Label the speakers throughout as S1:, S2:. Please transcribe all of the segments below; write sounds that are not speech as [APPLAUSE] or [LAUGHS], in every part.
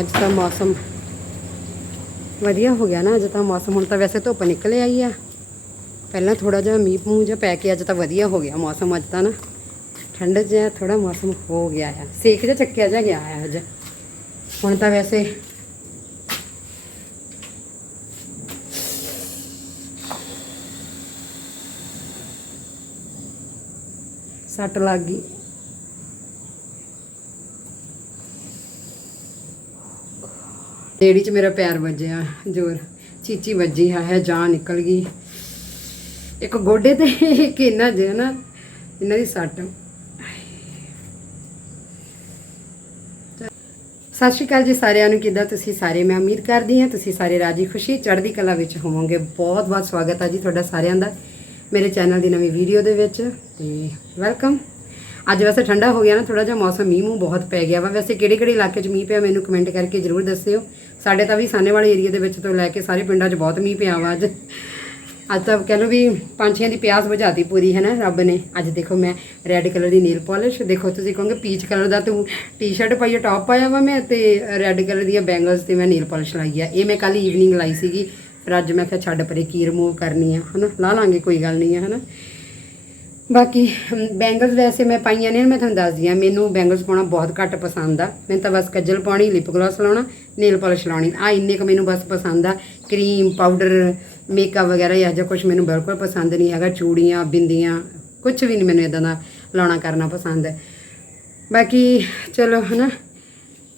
S1: ਅੱਜ ਤਾਂ ਮੌਸਮ ਵਧੀਆ ਹੋ ਗਿਆ ਨਾ, ਅੱਜ ਤਾਂ ਮੌਸਮ ਹੁਣ ਤਾਂ ਵੈਸੇ ਧੁੱਪ ਨਿਕਲ ਆਈ ਆ। ਪਹਿਲਾਂ ਥੋੜਾ ਜਿਹਾ ਮੀਂਹ ਮੂੰਹ ਜਿਹਾ ਪੈ ਕੇ ਅੱਜ ਤਾਂ ਵਧੀਆ ਹੋ ਗਿਆ ਮੌਸਮ, ਅੱਜ ਤਾਂ ਨਾ ਠੰਡ ਜਿਹਾ ਥੋੜਾ ਮੌਸਮ ਹੋ ਗਿਆ ਆ। ਸੇਕ ਜਿਹਾ ਚੱਕਿਆ ਜਿਹਾ ਗਿਆ ਹੈ ਅੱਜ। ਹੁਣ ਤਾਂ ਵੈਸੇ ਸੱਟ ਲੱਗ ਗਈ। ਡੇੜੀ 'ਚ ਮੇਰਾ ਪੈਰ ਵੱਜਿਆ, ਜ਼ੋਰ। ਚੀਚੀ ਵੱਜੀ ਹੈ ਜਾਨ ਨਿਕਲ ਗਈ। ਇੱਕ ਗੋਡੇ ਤੇ, ਇੱਕ ਇਹਨਾਂ ਜੇ ਨਾ ਇਹਨਾਂ ਦੀ ਸੱਟ। ਸਤਿ ਸ਼੍ਰੀ ਅਕਾਲ ਜੀ ਸਾਰਿਆਂ ਨੂੰ, ਕਿੱਦਾਂ ਤੁਸੀਂ ਸਾਰੇ? ਮੈਂ ਉਮੀਦ ਕਰਦੀ ਹਾਂ ਤੁਸੀਂ ਸਾਰੇ ਰਾਜੀ ਖੁਸ਼ੀ ਚੜ੍ਹਦੀ ਕਲਾ ਵਿੱਚ ਹੋਵੋਗੇ। ਬਹੁਤ ਬਹੁਤ ਸਵਾਗਤ ਹੈ ਜੀ ਤੁਹਾਡਾ ਸਾਰਿਆਂ ਦਾ ਮੇਰੇ ਚੈਨਲ ਦੀ ਨਵੀਂ ਵੀਡੀਓ ਦੇ ਵਿੱਚ। ਤੇ ਵੈਲਕਮ। ਅੱਜ ਵੈਸੇ ਠੰਡਾ ਹੋ ਗਿਆ ਨਾ ਥੋੜਾ ਜਿਹਾ ਮੌਸਮ ਮੀਂਹ ਮੂੰਹ ਬਹੁਤ ਪੈ ਗਿਆ ਵਾ। ਵੈਸੇ ਕਿਹੜੇ ਕਿਹੜੇ ਇਲਾਕੇ 'ਚ ਮੀਂਹ ਪਿਆ ਮੈਨੂੰ ਕਮੈਂਟ ਕਰਕੇ ਜਰੂਰ ਦੱਸਿਓ। ਸਾਡੇ ਤਾਂ ਵੀ ਸਾਨੇ ਵਾਲੇ ਏਰੀਆ ਦੇ ਵਿੱਚ ਤੋਂ ਲੈ ਕੇ ਸਾਰੇ ਪਿੰਡਾਂ 'ਚ ਬਹੁਤ ਮੀਂਹ ਪਿਆ ਵਾ ਅੱਜ। ਅੱਜ ਤਾਂ ਕਹਿ ਲਓ ਵੀ ਪੰਛੀਆਂ ਦੀ ਪਿਆਸ ਬੁਝਾਤੀ ਪੂਰੀ ਹੈ ਨਾ ਰੱਬ ਨੇ। ਅੱਜ ਦੇਖੋ ਮੈਂ ਰੈੱਡ ਕਲਰ ਦੀ ਨੇਲ ਪਾਲਿਸ਼ ਦੇਖੋ ਤੁਸੀਂ ਕਹੋਗੇ ਪੀਚ ਕਲਰ ਦਾ ਤੂੰ ਟੀ-ਸ਼ਰਟ ਪਾਈ ਟੌਪ ਪਾਇਆ ਵਾ ਮੈਂ ਤੇ ਰੈੱਡ ਕਲਰ ਦੀਆਂ ਬੈਂਗਲਸ ਤੇ ਮੈਂ ਨੀਲ ਪਾਲਿਸ਼ ਲਾਈ ਆ। ਇਹ ਮੈਂ ਕੱਲ ਈਵਨਿੰਗ ਲਾਈ ਸੀਗੀ, ਫਿਰ ਅੱਜ ਮੈਂ ਕਿਹਾ ਛੱਡ ਪਰੇ ਕੀ ਰਿਮੂਵ ਕਰਨੀ ਆ, ਹਨਾ? ਲਾ ਲਾਂਗੇ, ਕੋਈ ਗੱਲ ਨਹੀਂ ਆ, ਹਨਾ? ਬਾਕੀ ਬੈਂਗਲਸ ਵੈਸੇ ਮੈਂ ਪਾਈਆਂ ਨੇ, ਮੈਂ ਤੁਹਾਨੂੰ ਦੱਸਦੀ ਆ, ਮੈਨੂੰ ਬੈਂਗਲਸ ਪਾਉਣਾ ਬਹੁਤ ਘੱਟ ਪਸੰਦ ਆ। ਮੈਨੂੰ ਤਾਂ ਬਸ ਕੱਜਲ ਪਾਉਣੀ ਲਿਪ ਗਲੋਸ ਲਾਉਣਾ ਨੇਲ ਪਾਲਿਸ਼ ਲਾਉਣੀ। ਆ ਇੰਨੇ ਕੁ ਮੈਨੂੰ ਬਸ ਪਸੰਦ ਆ। ਕਰੀਮ, ਪਾਊਡਰ, ਮੇਕਅਪ ਵਗੈਰਾ ਇਹ ਜਿਹਾ ਕੁਝ ਮੈਨੂੰ ਬਿਲਕੁਲ ਪਸੰਦ ਨਹੀਂ ਹੈਗਾ। ਚੂੜੀਆਂ, ਬਿੰਦੀਆਂ ਕੁਝ ਵੀ ਨਹੀਂ ਮੈਨੂੰ ਇਦਾਂ ਦਾ ਲਾਉਣਾ ਕਰਨਾ ਪਸੰਦ ਹੈ। ਬਾਕੀ ਚਲੋ, ਹਨਾ।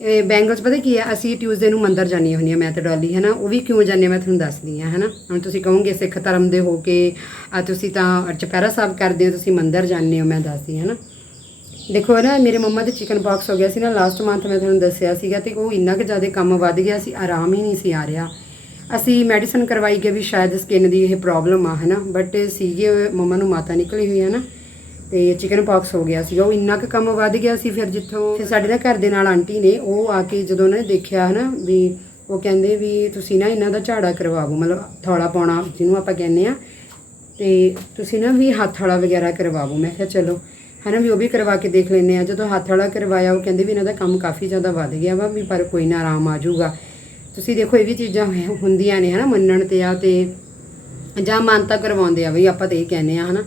S1: ਇਹ ਬੈਂਗਲਸ ਪਤਾ ਕੀ ਆ? ਅਸੀਂ ਟਿਊਜ਼ਡੇ ਨੂੰ ਮੰਦਰ ਜਾਂਦੀਆਂ ਹੁੰਦੀਆਂ, ਮੈਂ ਤੇ ਡੋਲੀ, ਹਨਾ। ਉਹ ਵੀ ਕਿਉਂ ਜਾਂਦੇ ਮੈਂ ਤੁਹਾਨੂੰ ਦੱਸਦੀ ਆ ਹਨਾ। ਹੁਣ ਤੁਸੀਂ ਕਹੋਗੇ ਸਿੱਖ ਧਰਮ ਦੇ ਹੋ ਕੇ, ਆ ਤੁਸੀਂ ਤਾਂ ਚਪੈਰਾ ਸਾਹਿਬ ਕਰਦੇ ਹੋ, ਤੁਸੀਂ ਮੰਦਰ ਜਾਂਦੇ ਹੋ, ਮੈਂ ਦੱਸਦੀ ਹਾਂ, ਹਨਾ। ਦੇਖੋ ਨਾ, ਮੇਰੇ ਮੰਮਾ ਤੇ ਚਿਕਨ ਬਾਕਸ ਹੋ ਗਿਆ ਸੀ ਨਾ ਲਾਸਟ ਮੰਥ ਮੈਂ ਤੁਹਾਨੂੰ ਦੱਸਿਆ ਸੀਗਾ ਤੇ ਉਹ ਇੰਨਾ ਕੁ ਜ਼ਿਆਦਾ ਕੰਮ ਵੱਧ ਗਿਆ ਸੀ, ਆਰਾਮ ਹੀ ਨਹੀਂ ਸੀ ਆ ਰਿਹਾ। ਅਸੀਂ ਮੈਡੀਸਨ ਕਰਵਾਈ ਗਏ ਵੀ ਸ਼ਾਇਦ ਸਕਿਨ ਦੀ ਇਹ ਪ੍ਰੋਬਲਮ ਆ, ਹਨਾ? ਬਟ ਸੀਗੇ, ਮੰਮਾ ਨੂੰ ਮਾਤਾ ਨਿਕਲੀ ਹੋਈ ਹੈ ਨਾ, ਤੇ ਚਿਕਨ ਪਾਕਸ ਹੋ ਗਿਆ ਸੀਗਾ। ਉਹ ਇੰਨਾ ਕੁ ਕੰਮ ਵੱਧ ਗਿਆ ਸੀ ਫਿਰ ਜਿੱਥੋਂ, ਫਿਰ ਸਾਡੇ ਨਾ ਘਰ ਦੇ ਨਾਲ ਆਂਟੀ ਨੇ, ਉਹ ਆ ਕੇ ਜਦੋਂ ਉਹਨਾਂ ਨੇ ਦੇਖਿਆ, ਹਨਾ, ਵੀ ਉਹ ਕਹਿੰਦੇ ਵੀ ਤੁਸੀਂ ਨਾ ਇਹਨਾਂ ਦਾ ਝਾੜਾ ਕਰਵਾਵੋ, ਮਤਲਬ ਥੌਲਾ ਪਾਉਣਾ, ਜਿਹਨੂੰ ਆਪਾਂ ਕਹਿੰਦੇ ਆ, ਤੇ ਤੁਸੀਂ ਨਾ ਵੀ ਹੱਥ ਵਾਲਾ ਵਗੈਰਾ ਕਰਵਾਵੋ। ਮੈਂ ਕਿਹਾ ਚਲੋ ਹਨਾ ਵੀ ਉਹ ਵੀ ਕਰਵਾ ਕੇ ਦੇਖ ਲੈਂਦੇ ਆ। ਜਦੋਂ ਹੱਥ ਵਾਲਾ ਕਰਵਾਇਆ, ਉਹ ਕਹਿੰਦੇ ਵੀ ਇਹਨਾਂ ਦਾ ਕੰਮ ਕਾਫੀ ਜ਼ਿਆਦਾ ਵੱਧ ਗਿਆ ਵਾ ਵੀ ਪਰ ਕੋਈ ਨਾ ਆਰਾਮ ਆ ਜਾਊਗਾ। ਤੁਸੀਂ ਦੇਖੋ ਇਹ ਵੀ ਚੀਜ਼ਾਂ ਹੁ- ਹੁੰਦੀਆਂ ਨੇ ਹਨਾ ਮੰਨਣ ਤੇ ਆ ਤੇ ਜਾਂ ਮਾਨਤਾ ਕਰਵਾਉਂਦੇ ਆ ਬਈ ਆਪਾਂ ਤੇ ਇਹ ਕਹਿੰਦੇ ਆ ਹਨਾ।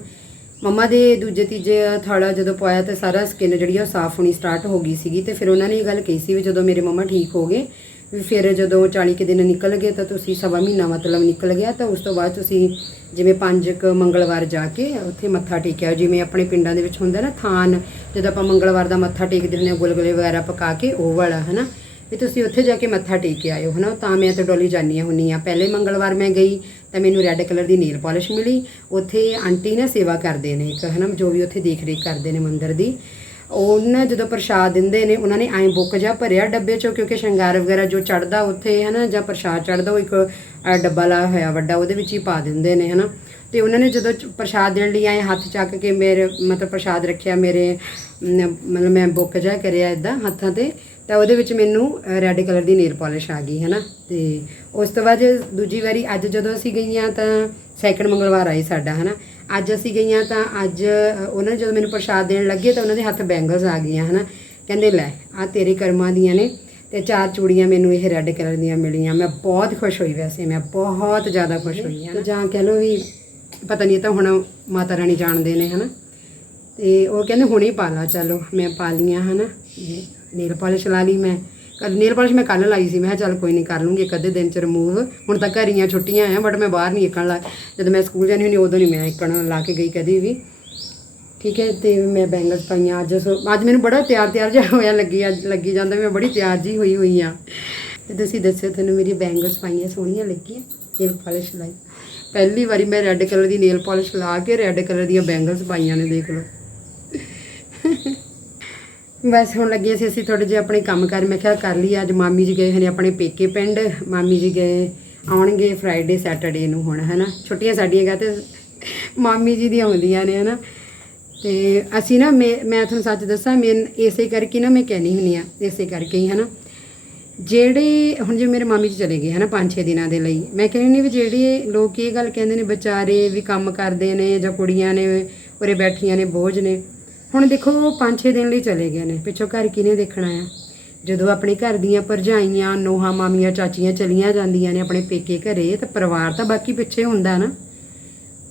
S1: ਮੰਮਾ ਦੇ ਦੂਜੇ ਤੀਜੇ ਥਾਲਾ ਜਦੋਂ ਪਾਇਆ ਤੇ ਸਾਰਾ ਸਕਿਨ ਜਿਹੜੀ ਆ ਉਹ ਸਾਫ਼ ਹੋਣੀ ਸਟਾਰਟ ਹੋ ਗਈ ਸੀਗੀ ਤੇ ਫਿਰ ਉਹਨਾਂ ਨੇ ਇਹ ਗੱਲ ਕਹੀ ਸੀ ਵੀ ਜਦੋਂ ਮੇਰੇ ਮੰਮਾ ਠੀਕ ਹੋ ਗਏ ਫਿਰ ਜਦੋਂ 40 ਕੁ ਦਿਨ ਨਿਕਲ ਗਏ ਤਾਂ ਤੁਸੀਂ ਸਵਾ ਮਹੀਨਾ ਮਤਲਬ ਨਿਕਲ ਗਿਆ ਤਾਂ ਉਸ ਤੋਂ ਬਾਅਦ ਤੁਸੀਂ ਜਿਵੇਂ ਪੰਜ ਕੁ ਮੰਗਲਵਾਰ ਜਾ ਕੇ ਉੱਥੇ ਮੱਥਾ ਟੇਕਿਆ। ਜਿਵੇਂ ਆਪਣੇ ਪਿੰਡਾਂ ਦੇ ਵਿੱਚ ਹੁੰਦਾ ਨਾ ਥਾਨ, ਜਦੋਂ ਆਪਾਂ ਮੰਗਲਵਾਰ ਦਾ ਮੱਥਾ ਟੇਕਦੇ ਹੁੰਦੇ ਹਾਂ, ਗੁਲਗੁਲੇ ਵਗੈਰਾ ਪਕਾ ਕੇ ਉਹ ਵਾਲਾ, ਹਨਾ? ਵੀ ਤੁਸੀਂ ਉੱਥੇ ਜਾ ਕੇ ਮੱਥਾ ਟੇਕ ਕੇ ਆਇਓ, ਹਨਾ? ਤਾਂ ਮੈਂ ਤੇ ਡੋਲੀ ਜਾਨੀ ਹੁੰਨੀ ਆ ਪਹਿਲੇ ਮੰਗਲਵਾਰ ਮੈਂ ਗਈ ਤਾਂ ਮੈਨੂੰ ਰੈੱਡ ਕਲਰ ਦੀ ਨੇਲ ਪਾਲਿਸ਼ ਮਿਲੀ। ਉੱਥੇ ਆਂਟੀ ਨਾ ਸੇਵਾ ਕਰਦੇ ਨੇ ਇੱਕ, ਹਨਾ? ਜੋ ਵੀ ਉੱਥੇ ਦੇਖ ਰੇਖ ਕਰਦੇ ਨੇ ਮੰਦਿਰ ਦੀ। ਉਹਨਾਂ ਜਦੋਂ ਪ੍ਰਸ਼ਾਦ ਦਿੰਦੇ ਨੇ, ਉਹਨਾਂ ਨੇ ਐਂ ਬੁੱਕ ਜਾ ਭਰਿਆ ਡੱਬੇ ਚੋਂ, ਕਿਉਂਕਿ ਸ਼ਿੰਗਾਰ ਵਗੈਰਾ ਜੋ ਚੜਦਾ ਉੱਥੇ, ਹਨਾ, ਜਾਂ ਪ੍ਰਸ਼ਾਦ ਚੜਦਾ ਉਹ ਇੱਕ ਡੱਬਾ ਲਾਇਆ ਹੋਇਆ ਵੱਡਾ, ਉਹਦੇ ਵਿੱਚ ਹੀ ਪਾ ਦਿੰਦੇ ਨੇ, ਹਨਾ। ਤੇ ਉਹਨਾਂ ਨੇ ਜਦੋਂ ਪ੍ਰਸ਼ਾਦ ਦੇਣ ਲਈ ਆਏ ਹੱਥ ਚੱਕ ਕੇ ਮੇਰੇ, ਮਤਲਬ ਪ੍ਰਸ਼ਾਦ ਰੱਖਿਆ, ਮੇਰੇ ਮਤਲਬ ਮੈਂ ਬੁੱਕ ਜਾ ਕਰਿਆ ਇਦਾਂ ਹੱਥਾਂ ਤੇ, ਤਾਂ ਉਹਦੇ ਵਿੱਚ ਮੈਨੂੰ ਰੈੱਡ ਕਲਰ ਦੀ ਨੇਲ ਪਾਲਿਸ਼ ਆ ਗਈ, ਹਨਾ। ਤੇ ਉਸ ਤੋਂ ਬਾਅਦ ਦੂਜੀ ਵਾਰੀ ਅੱਜ ਜਦੋਂ ਅਸੀਂ ਗਈਆਂ ਤਾਂ ਸੈਕੰਡ ਮੰਗਲਵਾਰ ਆਈ ਸਾਡਾ, ਹਨਾ। ਅੱਜ ਅਸੀਂ ਗਈਆਂ ਤਾਂ ਅੱਜ ਉਹਨਾਂ ਨੇ ਜਦੋਂ ਮੈਨੂੰ ਪ੍ਰਸ਼ਾਦ ਦੇਣ ਲੱਗੇ ਤਾਂ ਉਹਨਾਂ ਦੇ ਹੱਥ ਬੈਂਗਲਸ ਆ ਗਈਆਂ ਹਨਾ। ਕਹਿੰਦੇ ਲੈ ਆ ਤੇਰੇ ਕਰਮਾਂ ਦੀਆਂ ਨੇ ਤੇ ਚਾਰ ਚੂੜੀਆਂ ਮੈਨੂੰ ਇਹ ਰੈੱਡ ਕਲਰ ਦੀਆਂ ਮਿਲੀਆਂ। ਮੈਂ ਬਹੁਤ ਖੁਸ਼ ਹੋਈ ਵੈਸੇ ਮੈਂ ਬਹੁਤ ਜ਼ਿਆਦਾ ਖੁਸ਼ ਹੋਈ ਹਾਂ ਜਾਂ ਕਹਿ ਲਓ ਵੀ ਪਤਾ ਨਹੀਂ ਤਾਂ ਹੁਣ ਮਾਤਾ ਰਾਣੀ ਜਾਣਦੇ ਨੇ ਹਨਾ। ਤੇ ਉਹ ਕਹਿੰਦੇ ਹੁਣੇ ਪਾ ਲਾ ਚਲੋ ਮੈਂ ਪਾ ਲੀਆਂ ਹਨਾ। ਨੇਲ ਪਾਲਿਸ਼ ਲਾ ਲਈ ਮੈਂ ਕੱਲ ਨੇਲ ਪਾਲਿਸ਼ ਮੈਂ ਕੱਲ ਲਾਈ ਸੀ, ਮੈਂ ਕਿਹਾ ਚੱਲ ਕੋਈ ਨਹੀਂ ਕਰ ਲੂੰਗੀ, ਇੱਕ ਅੱਧੇ ਦਿਨ ਚ ਰਿਮੂਵ ਹੁਣ ਤਾਂ ਘਰੀਆਂ ਛੁੱਟੀਆਂ ਆ ਬਟ ਮੈਂ ਬਾਹਰ ਨਹੀਂ ਇੱਕਣ ਲਾ ਜਦੋਂ ਮੈਂ ਸਕੂਲ ਜਾਂਦੀ ਹੁੰਦੀ ਉਦੋਂ ਨਹੀਂ ਮੈਂ ਇੱਕਣ ਲਾ ਕੇ ਗਈ ਕਦੀ ਵੀ। ਠੀਕ ਹੈ, ਤੇ ਮੈਂ ਬੈਂਗਲਸ ਪਾਈਆਂ, ਅੱਜ ਸੋ ਅੱਜ ਮੈਨੂੰ ਬੜਾ ਤਿਆਰ ਤਿਆਰ ਜਿਹਾ ਹੋਇਆ ਲੱਗੀ ਅੱਜ ਲੱਗੀ ਜਾਂਦਾ, ਮੈਂ ਬੜੀ ਤਿਆਰ ਜੀ ਹੋਈ ਹੋਈ ਆ। ਤੇ ਤੁਸੀਂ ਦੱਸਿਓ, ਤੁਹਾਨੂੰ ਮੇਰੀ ਬੈਂਗਲਸ ਪਾਈਆਂ ਸੋਹਣੀਆਂ ਲੱਗੀਆਂ ਨੇਲ ਪਾਲਿਸ਼ ਲਾਈ। ਪਹਿਲੀ ਵਾਰੀ ਮੈਂ ਰੈੱਡ ਕਲਰ ਦੀ ਨੇਲ ਪਾਲਿਸ਼ ਲਾ ਕੇ ਰੈੱਡ ਕਲਰ ਦੀਆਂ ਬੈਂਗਲਸ ਪਾਈਆਂ ਨੇ, ਦੇਖ ਲਓ। ਬਸ ਹੁਣ ਲੱਗੇ ਸੀ ਅਸੀਂ ਥੋੜੇ ਜਿਹਾ ਆਪਣੇ ਕੰਮ ਕਰ, ਮੈਂ ਕਿਹਾ ਕਰ ਲਈ ਅੱਜ ਮਾਮੀ ਜੀ ਗਏ ਹੋਏ ਨੇ ਆਪਣੇ ਪੇਕੇ ਪਿੰਡ, ਮਾਮੀ ਜੀ ਗਏ, ਆਉਣਗੇ ਫਰਾਈਡੇ ਸੈਟਰਡੇ ਨੂੰ ਹੁਣ, ਹਨਾ? ਛੁੱਟੀਆਂ ਸਾਡੀਆਂ ਗਾ ਤੇ ਮਾਮੀ ਜੀ ਦੀਆਂ ਹੁੰਦੀਆਂ ਨੇ, ਹਨਾ? ਤੇ ਅਸੀਂ ਨਾ, ਮੈਂ ਮੈਂ ਤੁਹਾਨੂੰ ਸੱਚ ਦੱਸਾਂ, ਮੈਂ ਇਸੇ ਕਰਕੇ ਨਾ ਮੈਂ ਕਹਿਣੀ ਹੁੰਨੀ ਆ, ਇਸੇ ਕਰਕੇ ਹੀ, ਹਨਾ? ਜਿਹੜੇ, ਹੁਣ ਜੇ ਮੇਰੇ ਮਾਮੀ ਜੀ ਚਲੇ ਗਏ, ਹਨਾ 5-6 ਦਿਨਾਂ ਦੇ ਲਈ, ਮੈਂ ਕਹਿੰਦੀ ਨਹੀਂ ਵੀ ਜਿਹੜੇ ਲੋਕ ਇਹ ਗੱਲ ਕਹਿੰਦੇ ਨੇ ਵਿਚਾਰੇ ਵੀ ਕੰਮ ਕਰਦੇ ਨੇ ਜਾਂ ਕੁੜੀਆਂ ਨੇ, ਉਰੇ ਬੈਠੀਆਂ ਨੇ, ਬੋਝ ਨੇ ਹੁਣ ਦੇਖੋ 5-6 ਦਿਨ ਲਈ ਚਲੇ ਗਏ ਨੇ। ਪਿੱਛੋਂ ਘਰ ਕਿਹਨੇ ਦੇਖਣਾ ਆ? ਜਦੋਂ ਆਪਣੇ ਘਰ ਦੀਆਂ ਭਰਜਾਈਆਂ, ਨੋਹਾਂ ਮਾਮੀਆਂ, ਚਾਚੀਆਂ ਚਲੀਆਂ ਜਾਂਦੀਆਂ ਨੇ ਆਪਣੇ ਪੇਕੇ ਘਰੇ, ਤਾਂ ਪਰਿਵਾਰ ਤਾਂ ਬਾਕੀ ਪਿੱਛੇ ਹੁੰਦਾ ਨਾ।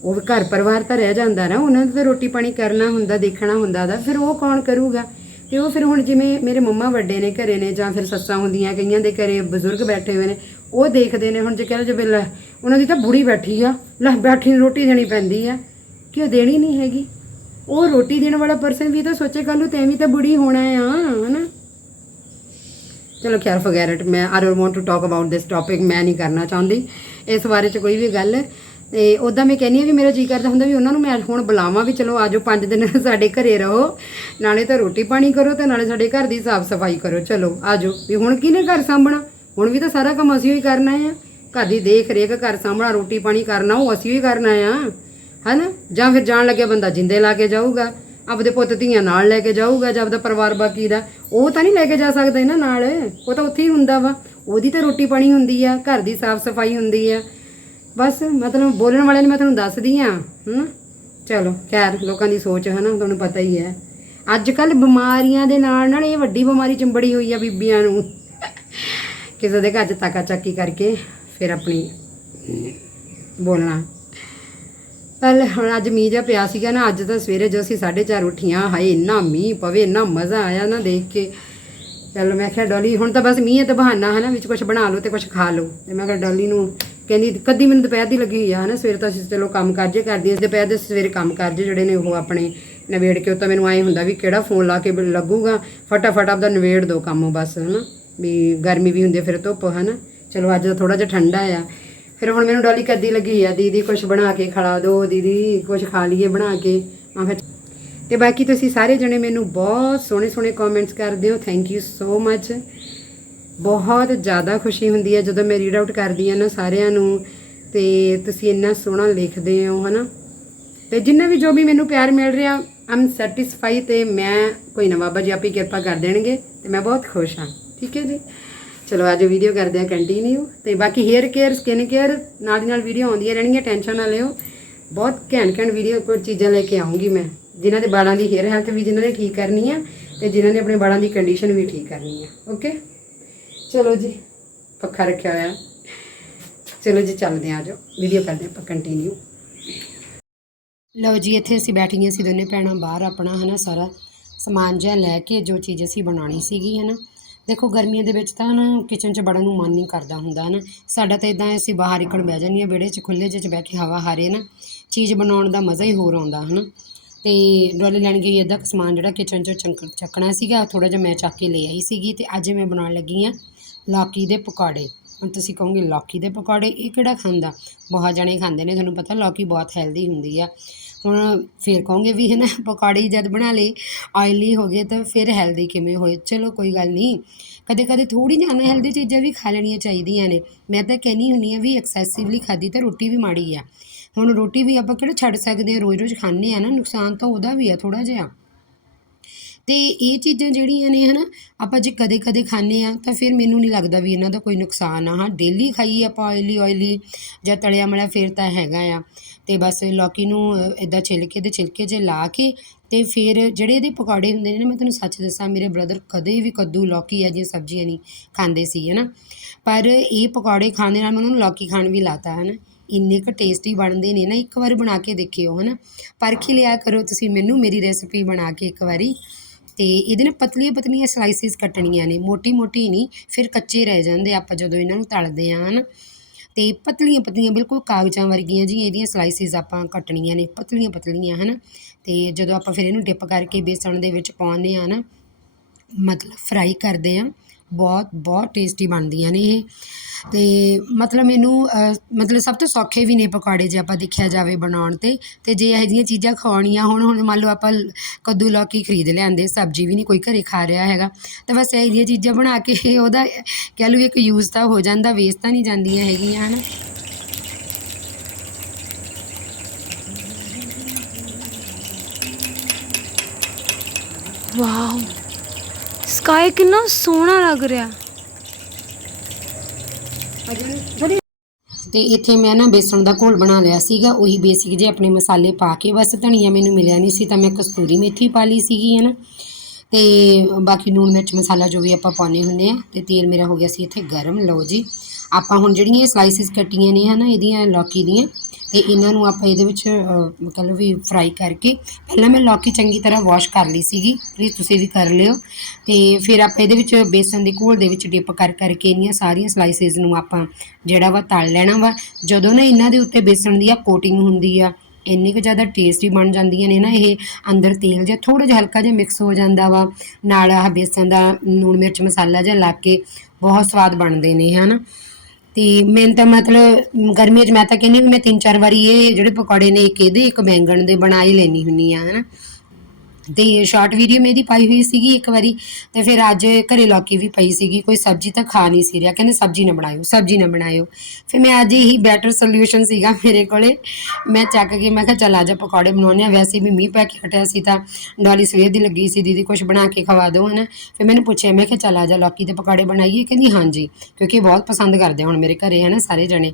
S1: ਉਹ ਘਰ ਪਰਿਵਾਰ ਤਾਂ ਰਹਿ ਜਾਂਦਾ ਨਾ, ਉਹਨਾਂ ਨੂੰ ਤਾਂ ਰੋਟੀ ਪਾਣੀ ਕਰਨਾ ਹੁੰਦਾ, ਦੇਖਣਾ ਹੁੰਦਾ ਦਾ ਫਿਰ ਉਹ ਕੌਣ ਕਰੂਗਾ? ਤੇ ਉਹ ਫਿਰ ਹੁਣ ਜਿਵੇਂ ਮੇਰੇ ਮੰਮਾ ਵੱਡੇ ਨੇ ਘਰੇ ਨੇ, ਜਾਂ ਫਿਰ ਸੱਸਾਂ ਹੁੰਦੀਆਂ, ਕਈਆਂ ਦੇ ਘਰੇ ਬਜ਼ੁਰਗ ਬੈਠੇ ਹੋਏ ਨੇ, ਉਹ ਦੇਖਦੇ ਨੇ ਹੁਣ ਜੇ ਕਹਿੰਦੇ ਜੇ ਲੈ ਉਹਨਾਂ ਦੀ ਤਾਂ ਬੁੜੀ ਬੈਠੀ ਆ, ਲੈ ਬੈਠੀ ਨੂੰ ਰੋਟੀ ਦੇਣੀ ਪੈਂਦੀ ਆ, ਕਿ ਉਹ ਦੇਣੀ ਨਹੀਂ ਹੈਗੀ। ਉਹ ਰੋਟੀ ਦੇਣ ਵਾਲਾ ਪਰਸਨ ਵੀ ਤਾਂ ਸੋਚੇ ਕੱਲ ਨੂੰ ਤੈਂ ਵੀ ਤਾਂ ਬੁੜੀ ਹੋਣਾ ਆ, ਹਨਾ? ਚਲੋ ਖੈਰ ਫੋਰਗੇਟ ਇਟ ਮੈਂ I don't want to talk about this topic ਮੈਂ ਨਹੀਂ ਕਰਨਾ ਚਾਹੁੰਦੀ ਇਸ ਬਾਰੇ ਚ ਕੋਈ ਵੀ ਗੱਲ। ਤੇ ਉਦਾਂ ਮੈਂ ਕਹਿੰਨੀ ਆ ਵੀ ਮੇਰਾ ਜੀ ਕਰਦਾ ਹੁੰਦਾ ਵੀ ਉਹਨਾਂ ਨੂੰ ਮੈਂ ਹੁਣ ਬੁਲਾਵਾਂ ਵੀ ਚਲੋ ਆਜੋ ਪੰਜ ਦਿਨ [LAUGHS] ਸਾਡੇ ਘਰੇ ਰਹੋ। ਨਾਲੇ ਤਾਂ ਰੋਟੀ ਪਾਣੀ ਕਰੋ ਤੇ ਨਾਲੇ ਸਾਡੇ ਘਰ ਦੀ ਸਾਫ਼ ਸਫ਼ਾਈ ਕਰੋ। ਚਲੋ, ਆਜੋ। ਵੀ ਹੁਣ ਕਿਹਨੇ ਘਰ ਸਾਂਭਣਾ? ਹੁਣ ਵੀ ਤਾਂ ਸਾਰਾ ਕੰਮ ਅਸੀਂ ਹੀ ਕਰਨਾ ਆ। ਘਰ ਦੀ ਦੇਖ ਰੇਖ, ਘਰ ਸਾਂਭਣਾ, ਰੋਟੀ ਪਾਣੀ ਕਰਨਾ, ਉਹ ਅਸੀਂ ਹੀ ਕਰਨਾ ਆ। ਹਨਾ? ਜਾਂ ਫਿਰ ਜਾਣ ਲੱਗਿਆ ਬੰਦਾ ਜਿੰਦੇ ਲਾ ਕੇ ਜਾਊਗਾ, ਆਪਦੇ ਪੁੱਤ ਧੀਆਂ ਨਾਲ ਲੈ ਕੇ ਜਾਊਗਾ ਜਾਂ ਆਪਦਾ ਪਰਿਵਾਰ ਬਾਕੀ ਦਾ। ਉਹ ਤਾਂ ਨਹੀਂ ਲੈ ਕੇ ਜਾ ਸਕਦਾ ਇਹਨਾਂ ਨਾਲ। ਉਹ ਤਾਂ ਉੱਥੇ ਹੀ ਹੁੰਦਾ ਵਾ। ਉਹਦੀ ਤਾਂ ਰੋਟੀ ਪਾਣੀ ਹੁੰਦੀ ਆ, ਘਰ ਦੀ ਸਾਫ਼ ਸਫ਼ਾਈ ਹੁੰਦੀ ਆ। ਬਸ ਮਤਲਬ ਬੋਲਣ ਵਾਲਿਆਂ ਨੇ ਮੈਂ ਤੁਹਾਨੂੰ ਦੱਸਦੀ ਆ ਹਨਾ ਚਲੋ, ਖੈਰ, ਲੋਕਾਂ ਦੀ ਸੋਚ ਹੈ ਨਾ ਤੁਹਾਨੂੰ ਪਤਾ ਹੀ ਹੈ। ਅੱਜ ਕੱਲ ਬਿਮਾਰੀਆਂ ਦੇ ਨਾਲ ਨਾਲ ਇਹ ਵੱਡੀ ਬਿਮਾਰੀ ਚੰਬੜੀ ਹੋਈ ਆ ਬੀਬੀਆਂ ਨੂੰ। ਕਿਸੇ ਦੇ ਘਰ ਚ ਤਾਕਾ ਚੱਕੀ ਕਰਕੇ ਫਿਰ ਆਪਣੀ ਬੋਲਣਾ। ਕੱਲ ਹੁਣ ਅੱਜ ਮੀਂਹ ਜਿਹਾ ਪਿਆ ਸੀਗਾ ਨਾ, ਅੱਜ ਤਾਂ ਸਵੇਰੇ ਜੋ ਅਸੀਂ 4:30 ਉੱਠੀਆਂ, ਹਾਏ ਇੰਨਾ ਮੀਂਹ ਪਵੇ, ਇੰਨਾ ਮਜ਼ਾ ਆਇਆ ਨਾ ਦੇਖ ਕੇ। ਚਲੋ ਮੈਂ ਕਿਹਾ ਡੋਲੀ, ਹੁਣ ਤਾਂ ਬਸ ਮੀਂਹ ਹੈ ਤਾਂ ਬਹਾਨਾ ਹੈ ਨਾ, ਵਿੱਚ ਕੁਝ ਬਣਾ ਲਓ ਤੇ ਕੁਝ ਖਾ ਲਓ। ਤੇ ਮੈਂ ਕਿਹਾ ਡੋਲੀ ਨੂੰ ਕਹਿੰਦੀ, ਕਦੀ ਮੈਨੂੰ ਦੁਪਹਿਰ ਦੀ ਲੱਗੀ ਹੋਈ ਆ, ਹਨਾ? ਸਵੇਰ ਤਾਂ ਅਸੀਂ ਚਲੋ ਕੰਮ ਕਾਰਜੇ ਕਰਦੀ ਹਾਂ ਦੁਪਹਿਰ ਦੇ ਸਵੇਰੇ ਕੰਮ ਕਾਰਜੇ ਜਿਹੜੇ ਨੇ ਉਹ ਆਪਣੇ ਨਵੇੜ ਕੇ, ਉਹ ਤਾਂ ਮੈਨੂੰ ਐਂ ਹੁੰਦਾ ਵੀ ਕਿਹੜਾ ਫੋਨ ਲਾ ਕੇ ਬ- ਲੱਗੂਗਾ, ਫਟਾਫਟ ਆਪਦਾ ਨਵੇੜ ਦੋ ਕੰਮ ਬਸ, ਹਨਾ? ਵੀ ਗਰਮੀ ਵੀ ਹੁੰਦੀ ਫਿਰ ਧੁੱਪ, ਹਨਾ? ਚਲੋ ਅੱਜ ਥੋੜਾ ਜਿਹਾ ਠੰਡਾ ਆ। ਫਿਰ ਹੁਣ ਮੈਨੂੰ ਡੋਲੀ ਕੱਦੀ ਲੱਗੀ ਆ, ਦੀਦੀ ਕੁਝ ਬਣਾ ਕੇ ਖਿਲਾ ਦਿਓ ਦੀਦੀ ਕੁਝ ਖਾ ਲਈਏ, ਬਣਾ ਕੇ। ਮੈਂ ਫਿਰ ਤੇ ਬਾਕੀ ਤੁਸੀਂ ਸਾਰੇ ਜਣੇ ਮੈਨੂੰ ਬਹੁਤ ਸੋਹਣੇ ਸੋਹਣੇ ਕਮੈਂਟਸ ਕਰਦੇ ਹੋ ਥੈਂਕ ਯੂ ਸੋ ਮੱਚ ਬਹੁਤ ਜ਼ਿਆਦਾ ਖੁਸ਼ੀ ਹੁੰਦੀ ਹੈ ਜਦੋਂ ਮੈਂ ਰੀਡ ਆਊਟ ਕਰਦੀ ਹਾਂ ਨਾ ਸਾਰਿਆਂ ਨੂੰ, ਤੇ ਤੁਸੀਂ ਇੰਨਾ ਸੋਹਣਾ ਲਿਖਦੇ ਹੋ, ਹਨਾ। ਤੇ ਜਿੰਨਾ ਵੀ ਜੋ ਵੀ ਮੈਨੂੰ ਪਿਆਰ ਮਿਲ ਰਿਹਾ ਆਮ ਸੈਟੀਸਫਾਈ ਤੇ ਮੈਂ, ਕੋਈ ਨਾ ਬਾਬਾ ਜੀ ਆਪੀ ਕਿਰਪਾ ਕਰ ਦੇਣਗੇ, ਤੇ ਮੈਂ ਬਹੁਤ ਖੁਸ਼ ਹਾਂ। ਠੀਕ ਹੈ ਜੀ? ਚਲੋ ਅੱਜ ਵੀਡੀਓ ਕਰਦੇ ਆ ਕੰਟੀਨਿਊ ਤੇ ਬਾਕੀ ਹੇਅਰ ਕੇਅਰ ਸਕਿਨ ਕੇਅਰ ਨਾਲ ਦੀ ਨਾਲ ਵੀਡੀਓ ਆਉਂਦੀਆਂ ਰਹਿਣਗੀਆਂ ਟੈਨਸ਼ਨ ਨਾ ਲਿਓ। ਬਹੁਤ ਘੈਂਟ ਘੈਂਟ ਵੀਡੀਓ ਕੋਈ ਚੀਜ਼ਾਂ ਲੈ ਕੇ ਆਉਂਗੀ ਮੈਂ। ਜਿਨ੍ਹਾਂ ਦੇ ਬਾਲਾਂ ਦੀ ਹੇਅਰ ਹੈਲਥ ਵੀ ਜਿਨ੍ਹਾਂ ਨੇ ਠੀਕ ਕਰਨੀ ਆ ਤੇ ਜਿਨ੍ਹਾਂ ਨੇ ਆਪਣੇ ਬਾਲਾਂ ਦੀ ਕੰਡੀਸ਼ਨ ਵੀ ਠੀਕ ਕਰਨੀ ਆ। ਓਕੇ ਚਲੋ ਜੀ, ਪੱਖਾ ਰੱਖਿਆ ਹੋਇਆ। ਚਲੋ ਜੀ, ਚੱਲਦੇ ਆ ਜਾਓ ਵੀਡੀਓ ਕਰਦੇ ਆਪਾਂ ਕੰਟੀਨਿਊ ਲਓ ਜੀ, ਇੱਥੇ ਅਸੀਂ ਬੈਠ ਗਈਆਂ ਸੀ ਦੋਨੇ ਭੈਣਾਂ ਬਾਹਰ ਆਪਣਾ, ਹਨਾ, ਸਾਰਾ ਸਮਾਨ ਜਿਹਾ ਲੈ ਕੇ ਜੋ ਚੀਜ਼ ਅਸੀਂ ਬਣਾਉਣੀ ਸੀਗੀ, ਹਨਾ। ਦੇਖੋ ਗਰਮੀਆਂ ਦੇ ਵਿੱਚ ਤਾਂ ਨਾ ਕਿਚਨ 'ਚ ਵੜਨ ਨੂੰ ਮਨ ਨਹੀਂ ਕਰਦਾ ਹੁੰਦਾ ਹੈ ਨਾ ਸਾਡਾ ਤਾਂ ਇੱਦਾਂ ਅਸੀਂ ਬਾਹਰ ਨਿਕਲ ਬਹਿ ਜਾਂਦੀ ਹਾਂ, ਵਿਹੜੇ 'ਚ, ਖੁੱਲ੍ਹੇ 'ਚ ਬਹਿ ਕੇ ਹਵਾ ਹਾਰੇ ਨਾ, ਚੀਜ਼ ਬਣਾਉਣ ਦਾ ਮਜ਼ਾ ਹੀ ਹੋਰ ਆਉਂਦਾ ਹੈ ਨਾ ਅਤੇ ਡੋਲੀ ਲੈਣ ਗਈ ਇੱਦਾਂ ਸਮਾਨ ਜਿਹੜਾ ਕਿਚਨ 'ਚੋਂ ਚੰਕ, ਚੱਕਣਾ ਸੀਗਾ, ਥੋੜ੍ਹਾ ਜਿਹਾ ਮੈਂ ਚੱਕ ਕੇ ਲੈ ਆਈ ਸੀਗੀ ਅਤੇ ਅੱਜ ਮੈਂ ਬਣਾਉਣ ਲੱਗੀ ਹਾਂ ਲੌਕੀ ਦੇ ਪਕੌੜੇ। ਹੁਣ ਤੁਸੀਂ ਕਹੋਗੇ ਲੌਕੀ ਦੇ ਪਕੌੜੇ, ਇਹ ਕਿਹੜਾ ਖਾਂਦਾ? ਬਹੁਤ ਜਣੇ ਖਾਂਦੇ ਨੇ, ਤੁਹਾਨੂੰ ਪਤਾ ਲੌਕੀ ਬਹੁਤ ਹੈਲਦੀ ਹੁੰਦੀ ਆ। ਹੁਣ ਫਿਰ ਕਹੋਗੇ ਵੀ ਹੈ ਨਾ ਪਕੌੜੇ ਜਦ ਬਣਾ ਲਏ ਆਇਲੀ ਹੋ ਗਏ ਤਾਂ ਫਿਰ ਹੈਲਦੀ ਕਿਵੇਂ ਹੋਏ? ਚਲੋ ਕੋਈ ਗੱਲ ਨਹੀਂ। ਕਦੇ ਕਦੇ ਥੋੜੀ ਜਿਹੀ ਅਨਹੈਲਦੀ ਚੀਜ਼ਾਂ ਵੀ ਖਾ ਲੈਣੀਆਂ ਚਾਹੀਦੀਆਂ ਨੇ। ਮੈਂ ਤਾਂ ਕਹਿੰਦੀ ਹੁੰਦੀ ਆ ਵੀ ਐਕਸੈਸਿਵਲੀ ਖਾਦੀ ਤਾਂ ਰੋਟੀ ਵੀ ਮਾੜੀ ਆ। ਹੁਣ ਰੋਟੀ ਵੀ ਆਪਾਂ ਕਿਹੜਾ ਛੱਡ ਸਕਦੇ ਆ, ਰੋਜ਼-ਰੋਜ਼ ਖਾਂਦੇ ਆ ਨਾ, ਨੁਕਸਾਨ ਤਾਂ ਉਹਦਾ ਵੀ ਆ ਥੋੜਾ ਜਿਹਾ। ਅਤੇ ਇਹ ਚੀਜ਼ਾਂ ਜਿਹੜੀਆਂ ਨੇ ਹੈ ਨਾ ਆਪਾਂ ਜੇ ਕਦੇ ਕਦੇ ਖਾਂਦੇ ਆ ਤਾਂ ਫਿਰ ਮੈਨੂੰ ਨਹੀਂ ਲੱਗਦਾ ਵੀ ਇਹਨਾਂ ਦਾ ਕੋਈ ਨੁਕਸਾਨ ਆ। ਹਾਂ ਡੇਲੀ ਖਾਈਏ ਆਪਾਂ ਆਇਲੀ ਆਇਲੀ ਜਾਂ ਤਲਿਆ ਮਲਿਆ ਫਿਰ ਤਾਂ ਹੈਗਾ ਆ। ਅਤੇ ਬਸ ਲੌਕੀ ਨੂੰ ਇਦਾਂ ਛਿਲਕੇ ਦੇ ਛਿਲਕੇ ਜੇ ਲਾ ਕੇ ਅਤੇ ਫਿਰ ਜਿਹੜੇ ਇਹਦੇ ਪਕੌੜੇ ਹੁੰਦੇ ਨੇ ਨਾ, ਮੈਂ ਤੁਹਾਨੂੰ ਸੱਚ ਦੱਸਾਂ, ਮੇਰੇ ਬ੍ਰਦਰ ਕਦੇ ਵੀ ਕੱਦੂ, ਲੌਕੀ ਆ ਜਿਹੀਆਂ ਸਬਜ਼ੀਆਂ ਨਹੀਂ ਖਾਂਦੇ ਸੀ ਹੈ ਨਾ ਪਰ ਇਹ ਪਕੌੜੇ ਖਾਣ ਦੇ ਨਾਲ ਮੈਂ ਉਹਨਾਂ ਨੂੰ ਲੌਕੀ ਖਾਣ ਵੀ ਲਾਤਾ ਨਾ ਇੰਨੇ ਕੁ ਟੇਸਟੀ ਬਣਦੇ ਨੇ ਨਾ, ਇੱਕ ਵਾਰ ਬਣਾ ਕੇ ਦੇਖਿਓ, ਹਨਾ। ਪਰਖ ਹੀ ਲਿਆ ਕਰੋ ਤੁਸੀਂ ਮੈਨੂੰ, ਮੇਰੀ ਰੈਸਪੀ ਬਣਾ ਕੇ ਇੱਕ ਵਾਰੀ। ਅਤੇ ਇਹਦੇ ਨਾਲ ਪਤਲੀਆਂ ਪਤਲੀਆਂ ਸਲਾਈਸਿਸ ਕੱਟਣੀਆਂ ਨੇ, ਮੋਟੀ ਮੋਟੀ ਨਹੀਂ ਫਿਰ ਕੱਚੇ ਰਹਿ ਜਾਂਦੇ ਆਪਾਂ ਜਦੋਂ ਇਹਨਾਂ ਨੂੰ ਤਲਦੇ ਹਾਂ ਹੈ ਨਾ ਅਤੇ ਪਤਲੀਆਂ ਪਤਲੀਆਂ ਬਿਲਕੁਲ ਕਾਗਜ਼ਾਂ ਵਰਗੀਆਂ ਜੀ ਇਹਦੀਆਂ ਸਲਾਈਸਿਸ ਆਪਾਂ ਕੱਟਣੀਆਂ ਨੇ, ਪਤਲੀਆਂ ਪਤਲੀਆਂ ਹੈ ਨਾ ਅਤੇ ਜਦੋਂ ਆਪਾਂ ਫਿਰ ਇਹਨੂੰ ਡਿਪ ਕਰਕੇ ਬੇਸਣ ਦੇ ਵਿੱਚ ਪਾਉਂਦੇ ਆ ਨਾ, ਮਤਲਬ ਫਰਾਈ ਕਰਦੇ ਹਾਂ ਬਹੁਤ ਬਹੁਤ ਟੇਸਟੀ ਬਣਦੀਆਂ ਨੇ ਇਹ। ਤੇ ਮਤਲਬ ਮੈਨੂੰ ਮਤਲਬ ਸਭ ਤੋਂ ਸੌਖੇ ਵੀ ਨੇ ਪਕੌੜੇ ਜੇ ਆਪਾਂ ਦੇਖਿਆ ਜਾਵੇ ਬਣਾਉਣ ਤੇ। ਤੇ ਜੇ ਇਹੋ ਜਿਹੀਆਂ ਚੀਜ਼ਾਂ ਖਾਣੀਆਂ ਹੁਣ ਹੁਣ ਮੰਨ ਲਓ ਆਪਾਂ ਲ- ਕੱਦੂ ਲੌਕੀ ਖਰੀਦ ਲਿਆਂਦੇ, ਸਬਜ਼ੀ ਵੀ ਨਹੀਂ ਕੋਈ ਘਰੇ ਖਾ ਰਿਹਾ ਹੈਗਾ। ਤਾਂ ਬਸ ਇਹੋ ਜਿਹੀਆਂ ਚੀਜ਼ਾਂ ਬਣਾ ਕੇ [LAUGHS] ਉਹਦਾ ਕਹਿ ਲਓ ਇੱਕ ਯੂਜ਼ ਤਾਂ ਹੋ ਜਾਂਦਾ ਵੇਸਟ ਤਾਂ ਨਹੀਂ ਜਾਂਦੀਆਂ ਹੈਗੀਆਂ, ਹਨਾ।
S2: ਵਾਓ। ਸਕਾਈ ਕਿੰਨਾ ਸੋਹਣਾ ਲੱਗ ਰਿਹਾ।
S1: ਤੇ ਇੱਥੇ ਮੈਂ ਨਾ ਬੇਸਣ ਦਾ ਘੋਲ ਬਣਾ ਲਿਆ ਸੀਗਾ, ਉਹੀ ਬੇਸਿਕ ਜੇ ਆਪਣੇ ਮਸਾਲੇ ਪਾ ਕੇ ਬਸ ਧਨੀਆ ਮੈਨੂੰ ਮਿਲਿਆ ਨਹੀਂ ਸੀ ਤਾਂ ਮੈਂ ਕਸਤੂਰੀ ਮੇਥੀ ਪਾ ਲਈ ਸੀਗੀ, ਹੈ ਨਾ। ਤੇ ਬਾਕੀ ਲੂਣ ਮਿਰਚ ਮਸਾਲਾ ਜੋ ਵੀ ਆਪਾਂ ਪਾਉਂਦੇ ਹੁੰਦੇ ਆ ਤੇ ਤੇਲ ਮੇਰਾ ਹੋ ਗਿਆ ਸੀ ਇੱਥੇ ਗਰਮ। ਲਓ ਜੀ, ਆਪਾਂ ਹੁਣ ਜਿਹੜੀਆਂ ਸਲਾਈਸਿਸ ਕੱਟੀਆਂ ਨੇ ਹਨਾ ਇਹਦੀਆਂ ਲੌਕੀ ਦੀਆਂ ਤੇ ਇਹਨਾਂ ਨੂੰ ਆਪਾਂ ਇਹਦੇ ਵਿੱਚ ਅਹ, ਕਹਿ ਲਓ ਵੀ ਫਰਾਈ ਕਰਕੇ ਪਹਿਲਾਂ ਮੈਂ ਲੌਕੀ ਚੰਗੀ ਤਰ੍ਹਾਂ ਵਾਸ਼ ਕਰ ਲਈ ਸੀਗੀ ਪਲੀਜ਼ ਤੁਸੀਂ ਵੀ ਕਰ ਲਿਓ। ਤੇ ਫਿਰ ਆਪਾਂ ਇਹਦੇ ਵਿੱਚ ਬੇਸਨ ਦੇ ਘੋਲ ਦੇ ਵਿੱਚ ਡਿਪ ਕਰ ਕਰਕੇ ਇਹਨੀਆਂ ਸਾਰੀਆਂ ਸਲਾਈਸਿਸ ਨੂੰ ਆਪਾਂ ਜਿਹੜਾ ਵਾ ਤਲ ਲੈਣਾ ਵਾ। ਜਦੋਂ ਨਾ ਇਹਨਾਂ ਦੇ ਉੱਤੇ ਬੇਸਨ ਦੀ ਆ ਕੋਟਿੰਗ ਹੁੰਦੀ ਆ ਇੰਨੀ ਕੁ ਜ਼ਿਆਦਾ ਟੇਸਟੀ ਬਣ ਜਾਂਦੀਆਂ ਨੇ ਨਾ ਇਹ ਅੰਦਰ ਤੇਲ ਜਿਹਾ ਥੋੜਾ ਜਿਹਾ ਹਲਕਾ ਜਿਹਾ ਮਿਕਸ ਹੋ ਜਾਂਦਾ ਵਾ ਨਾਲ ਆਹ ਬੇਸਨ ਦਾ ਲੂਣ ਮਿਰਚ ਮਸਾਲਾ ਜਿਹਾ ਲਾ ਕੇ ਬਹੁਤ ਸਵਾਦ ਬਣਦੇ ਨੇ ਹਨਾ? ਤੇ ਮੈਂ ਤਾਂ ਮਤਲਬ ਗਰਮੀਆਂ 'ਚ ਮੈਂ ਤਾਂ ਕਹਿੰਦੀ ਵੀ ਮੈਂ ਤਿੰਨ ਚਾਰ ਵਾਰੀ ਇਹ ਜਿਹੜੇ ਪਕੌੜੇ ਨੇ ਇੱਕ ਇਹਦੇ ਇੱਕ ਬੈਂਗਣ ਦੇ ਬਣਾ ਹੀ ਲੈਣੀ ਹੁੰਨੀ ਆ ਹਨਾ। ਤੇ ਸ਼ਾਰਟ ਵੀਡੀਓ ਮੇਰੀ ਪਾਈ ਹੋਈ ਸੀਗੀ ਇੱਕ ਵਾਰੀ ਤੇ ਫਿਰ ਅੱਜ ਘਰੇ ਲੌਕੀ ਵੀ ਪਈ ਸੀਗੀ, ਕੋਈ ਸਬਜ਼ੀ ਤਾਂ ਖਾ ਨਹੀਂ ਸੀ ਰਿਹਾ, ਕਹਿੰਦੇ ਸਬਜ਼ੀ ਨਾ ਬਣਾਇਓ, ਸਬਜ਼ੀ ਨਾ ਬਣਾਇਓ। ਫਿਰ ਮੈਂ ਅੱਜ ਇਹੀ ਬੈਟਰ ਸੋਲੂਸ਼ਨ ਸੀਗਾ ਮੇਰੇ ਕੋਲੇ। ਮੈਂ ਚੱਕ ਕੇ, ਮੈਂ ਕਿਹਾ ਚੱਲ ਅੱਜ ਪਕੌੜੇ ਬਣਾਉਂਦੇ ਆ ਵੈਸੇ ਵੀ ਮੀਂਹ ਪੈ ਕੇ ਹਟਿਆ ਸੀ ਤਾਂ ਡਾਲੀ ਸਵੇਰ ਦੀ ਲੱਗੀ ਸੀ ਦੀਦੀ ਕੁਝ ਬਣਾ ਕੇ ਖਵਾ ਦਿਓ, ਹਨਾ। ਫਿਰ ਮੈਨੂੰ ਪੁੱਛਿਆ, ਮੈਂ ਕਿਹਾ ਚੱਲ ਆਜਾ ਲੌਕੀ ਦੇ ਪਕੌੜੇ ਬਣਾਈਏ। ਕਹਿੰਦੀ ਹਾਂਜੀ, ਕਿਉਂਕਿ ਬਹੁਤ ਪਸੰਦ ਕਰਦੇ ਆ ਹੁਣ ਮੇਰੇ ਘਰੇ, ਹਨਾ, ਸਾਰੇ ਜਣੇ।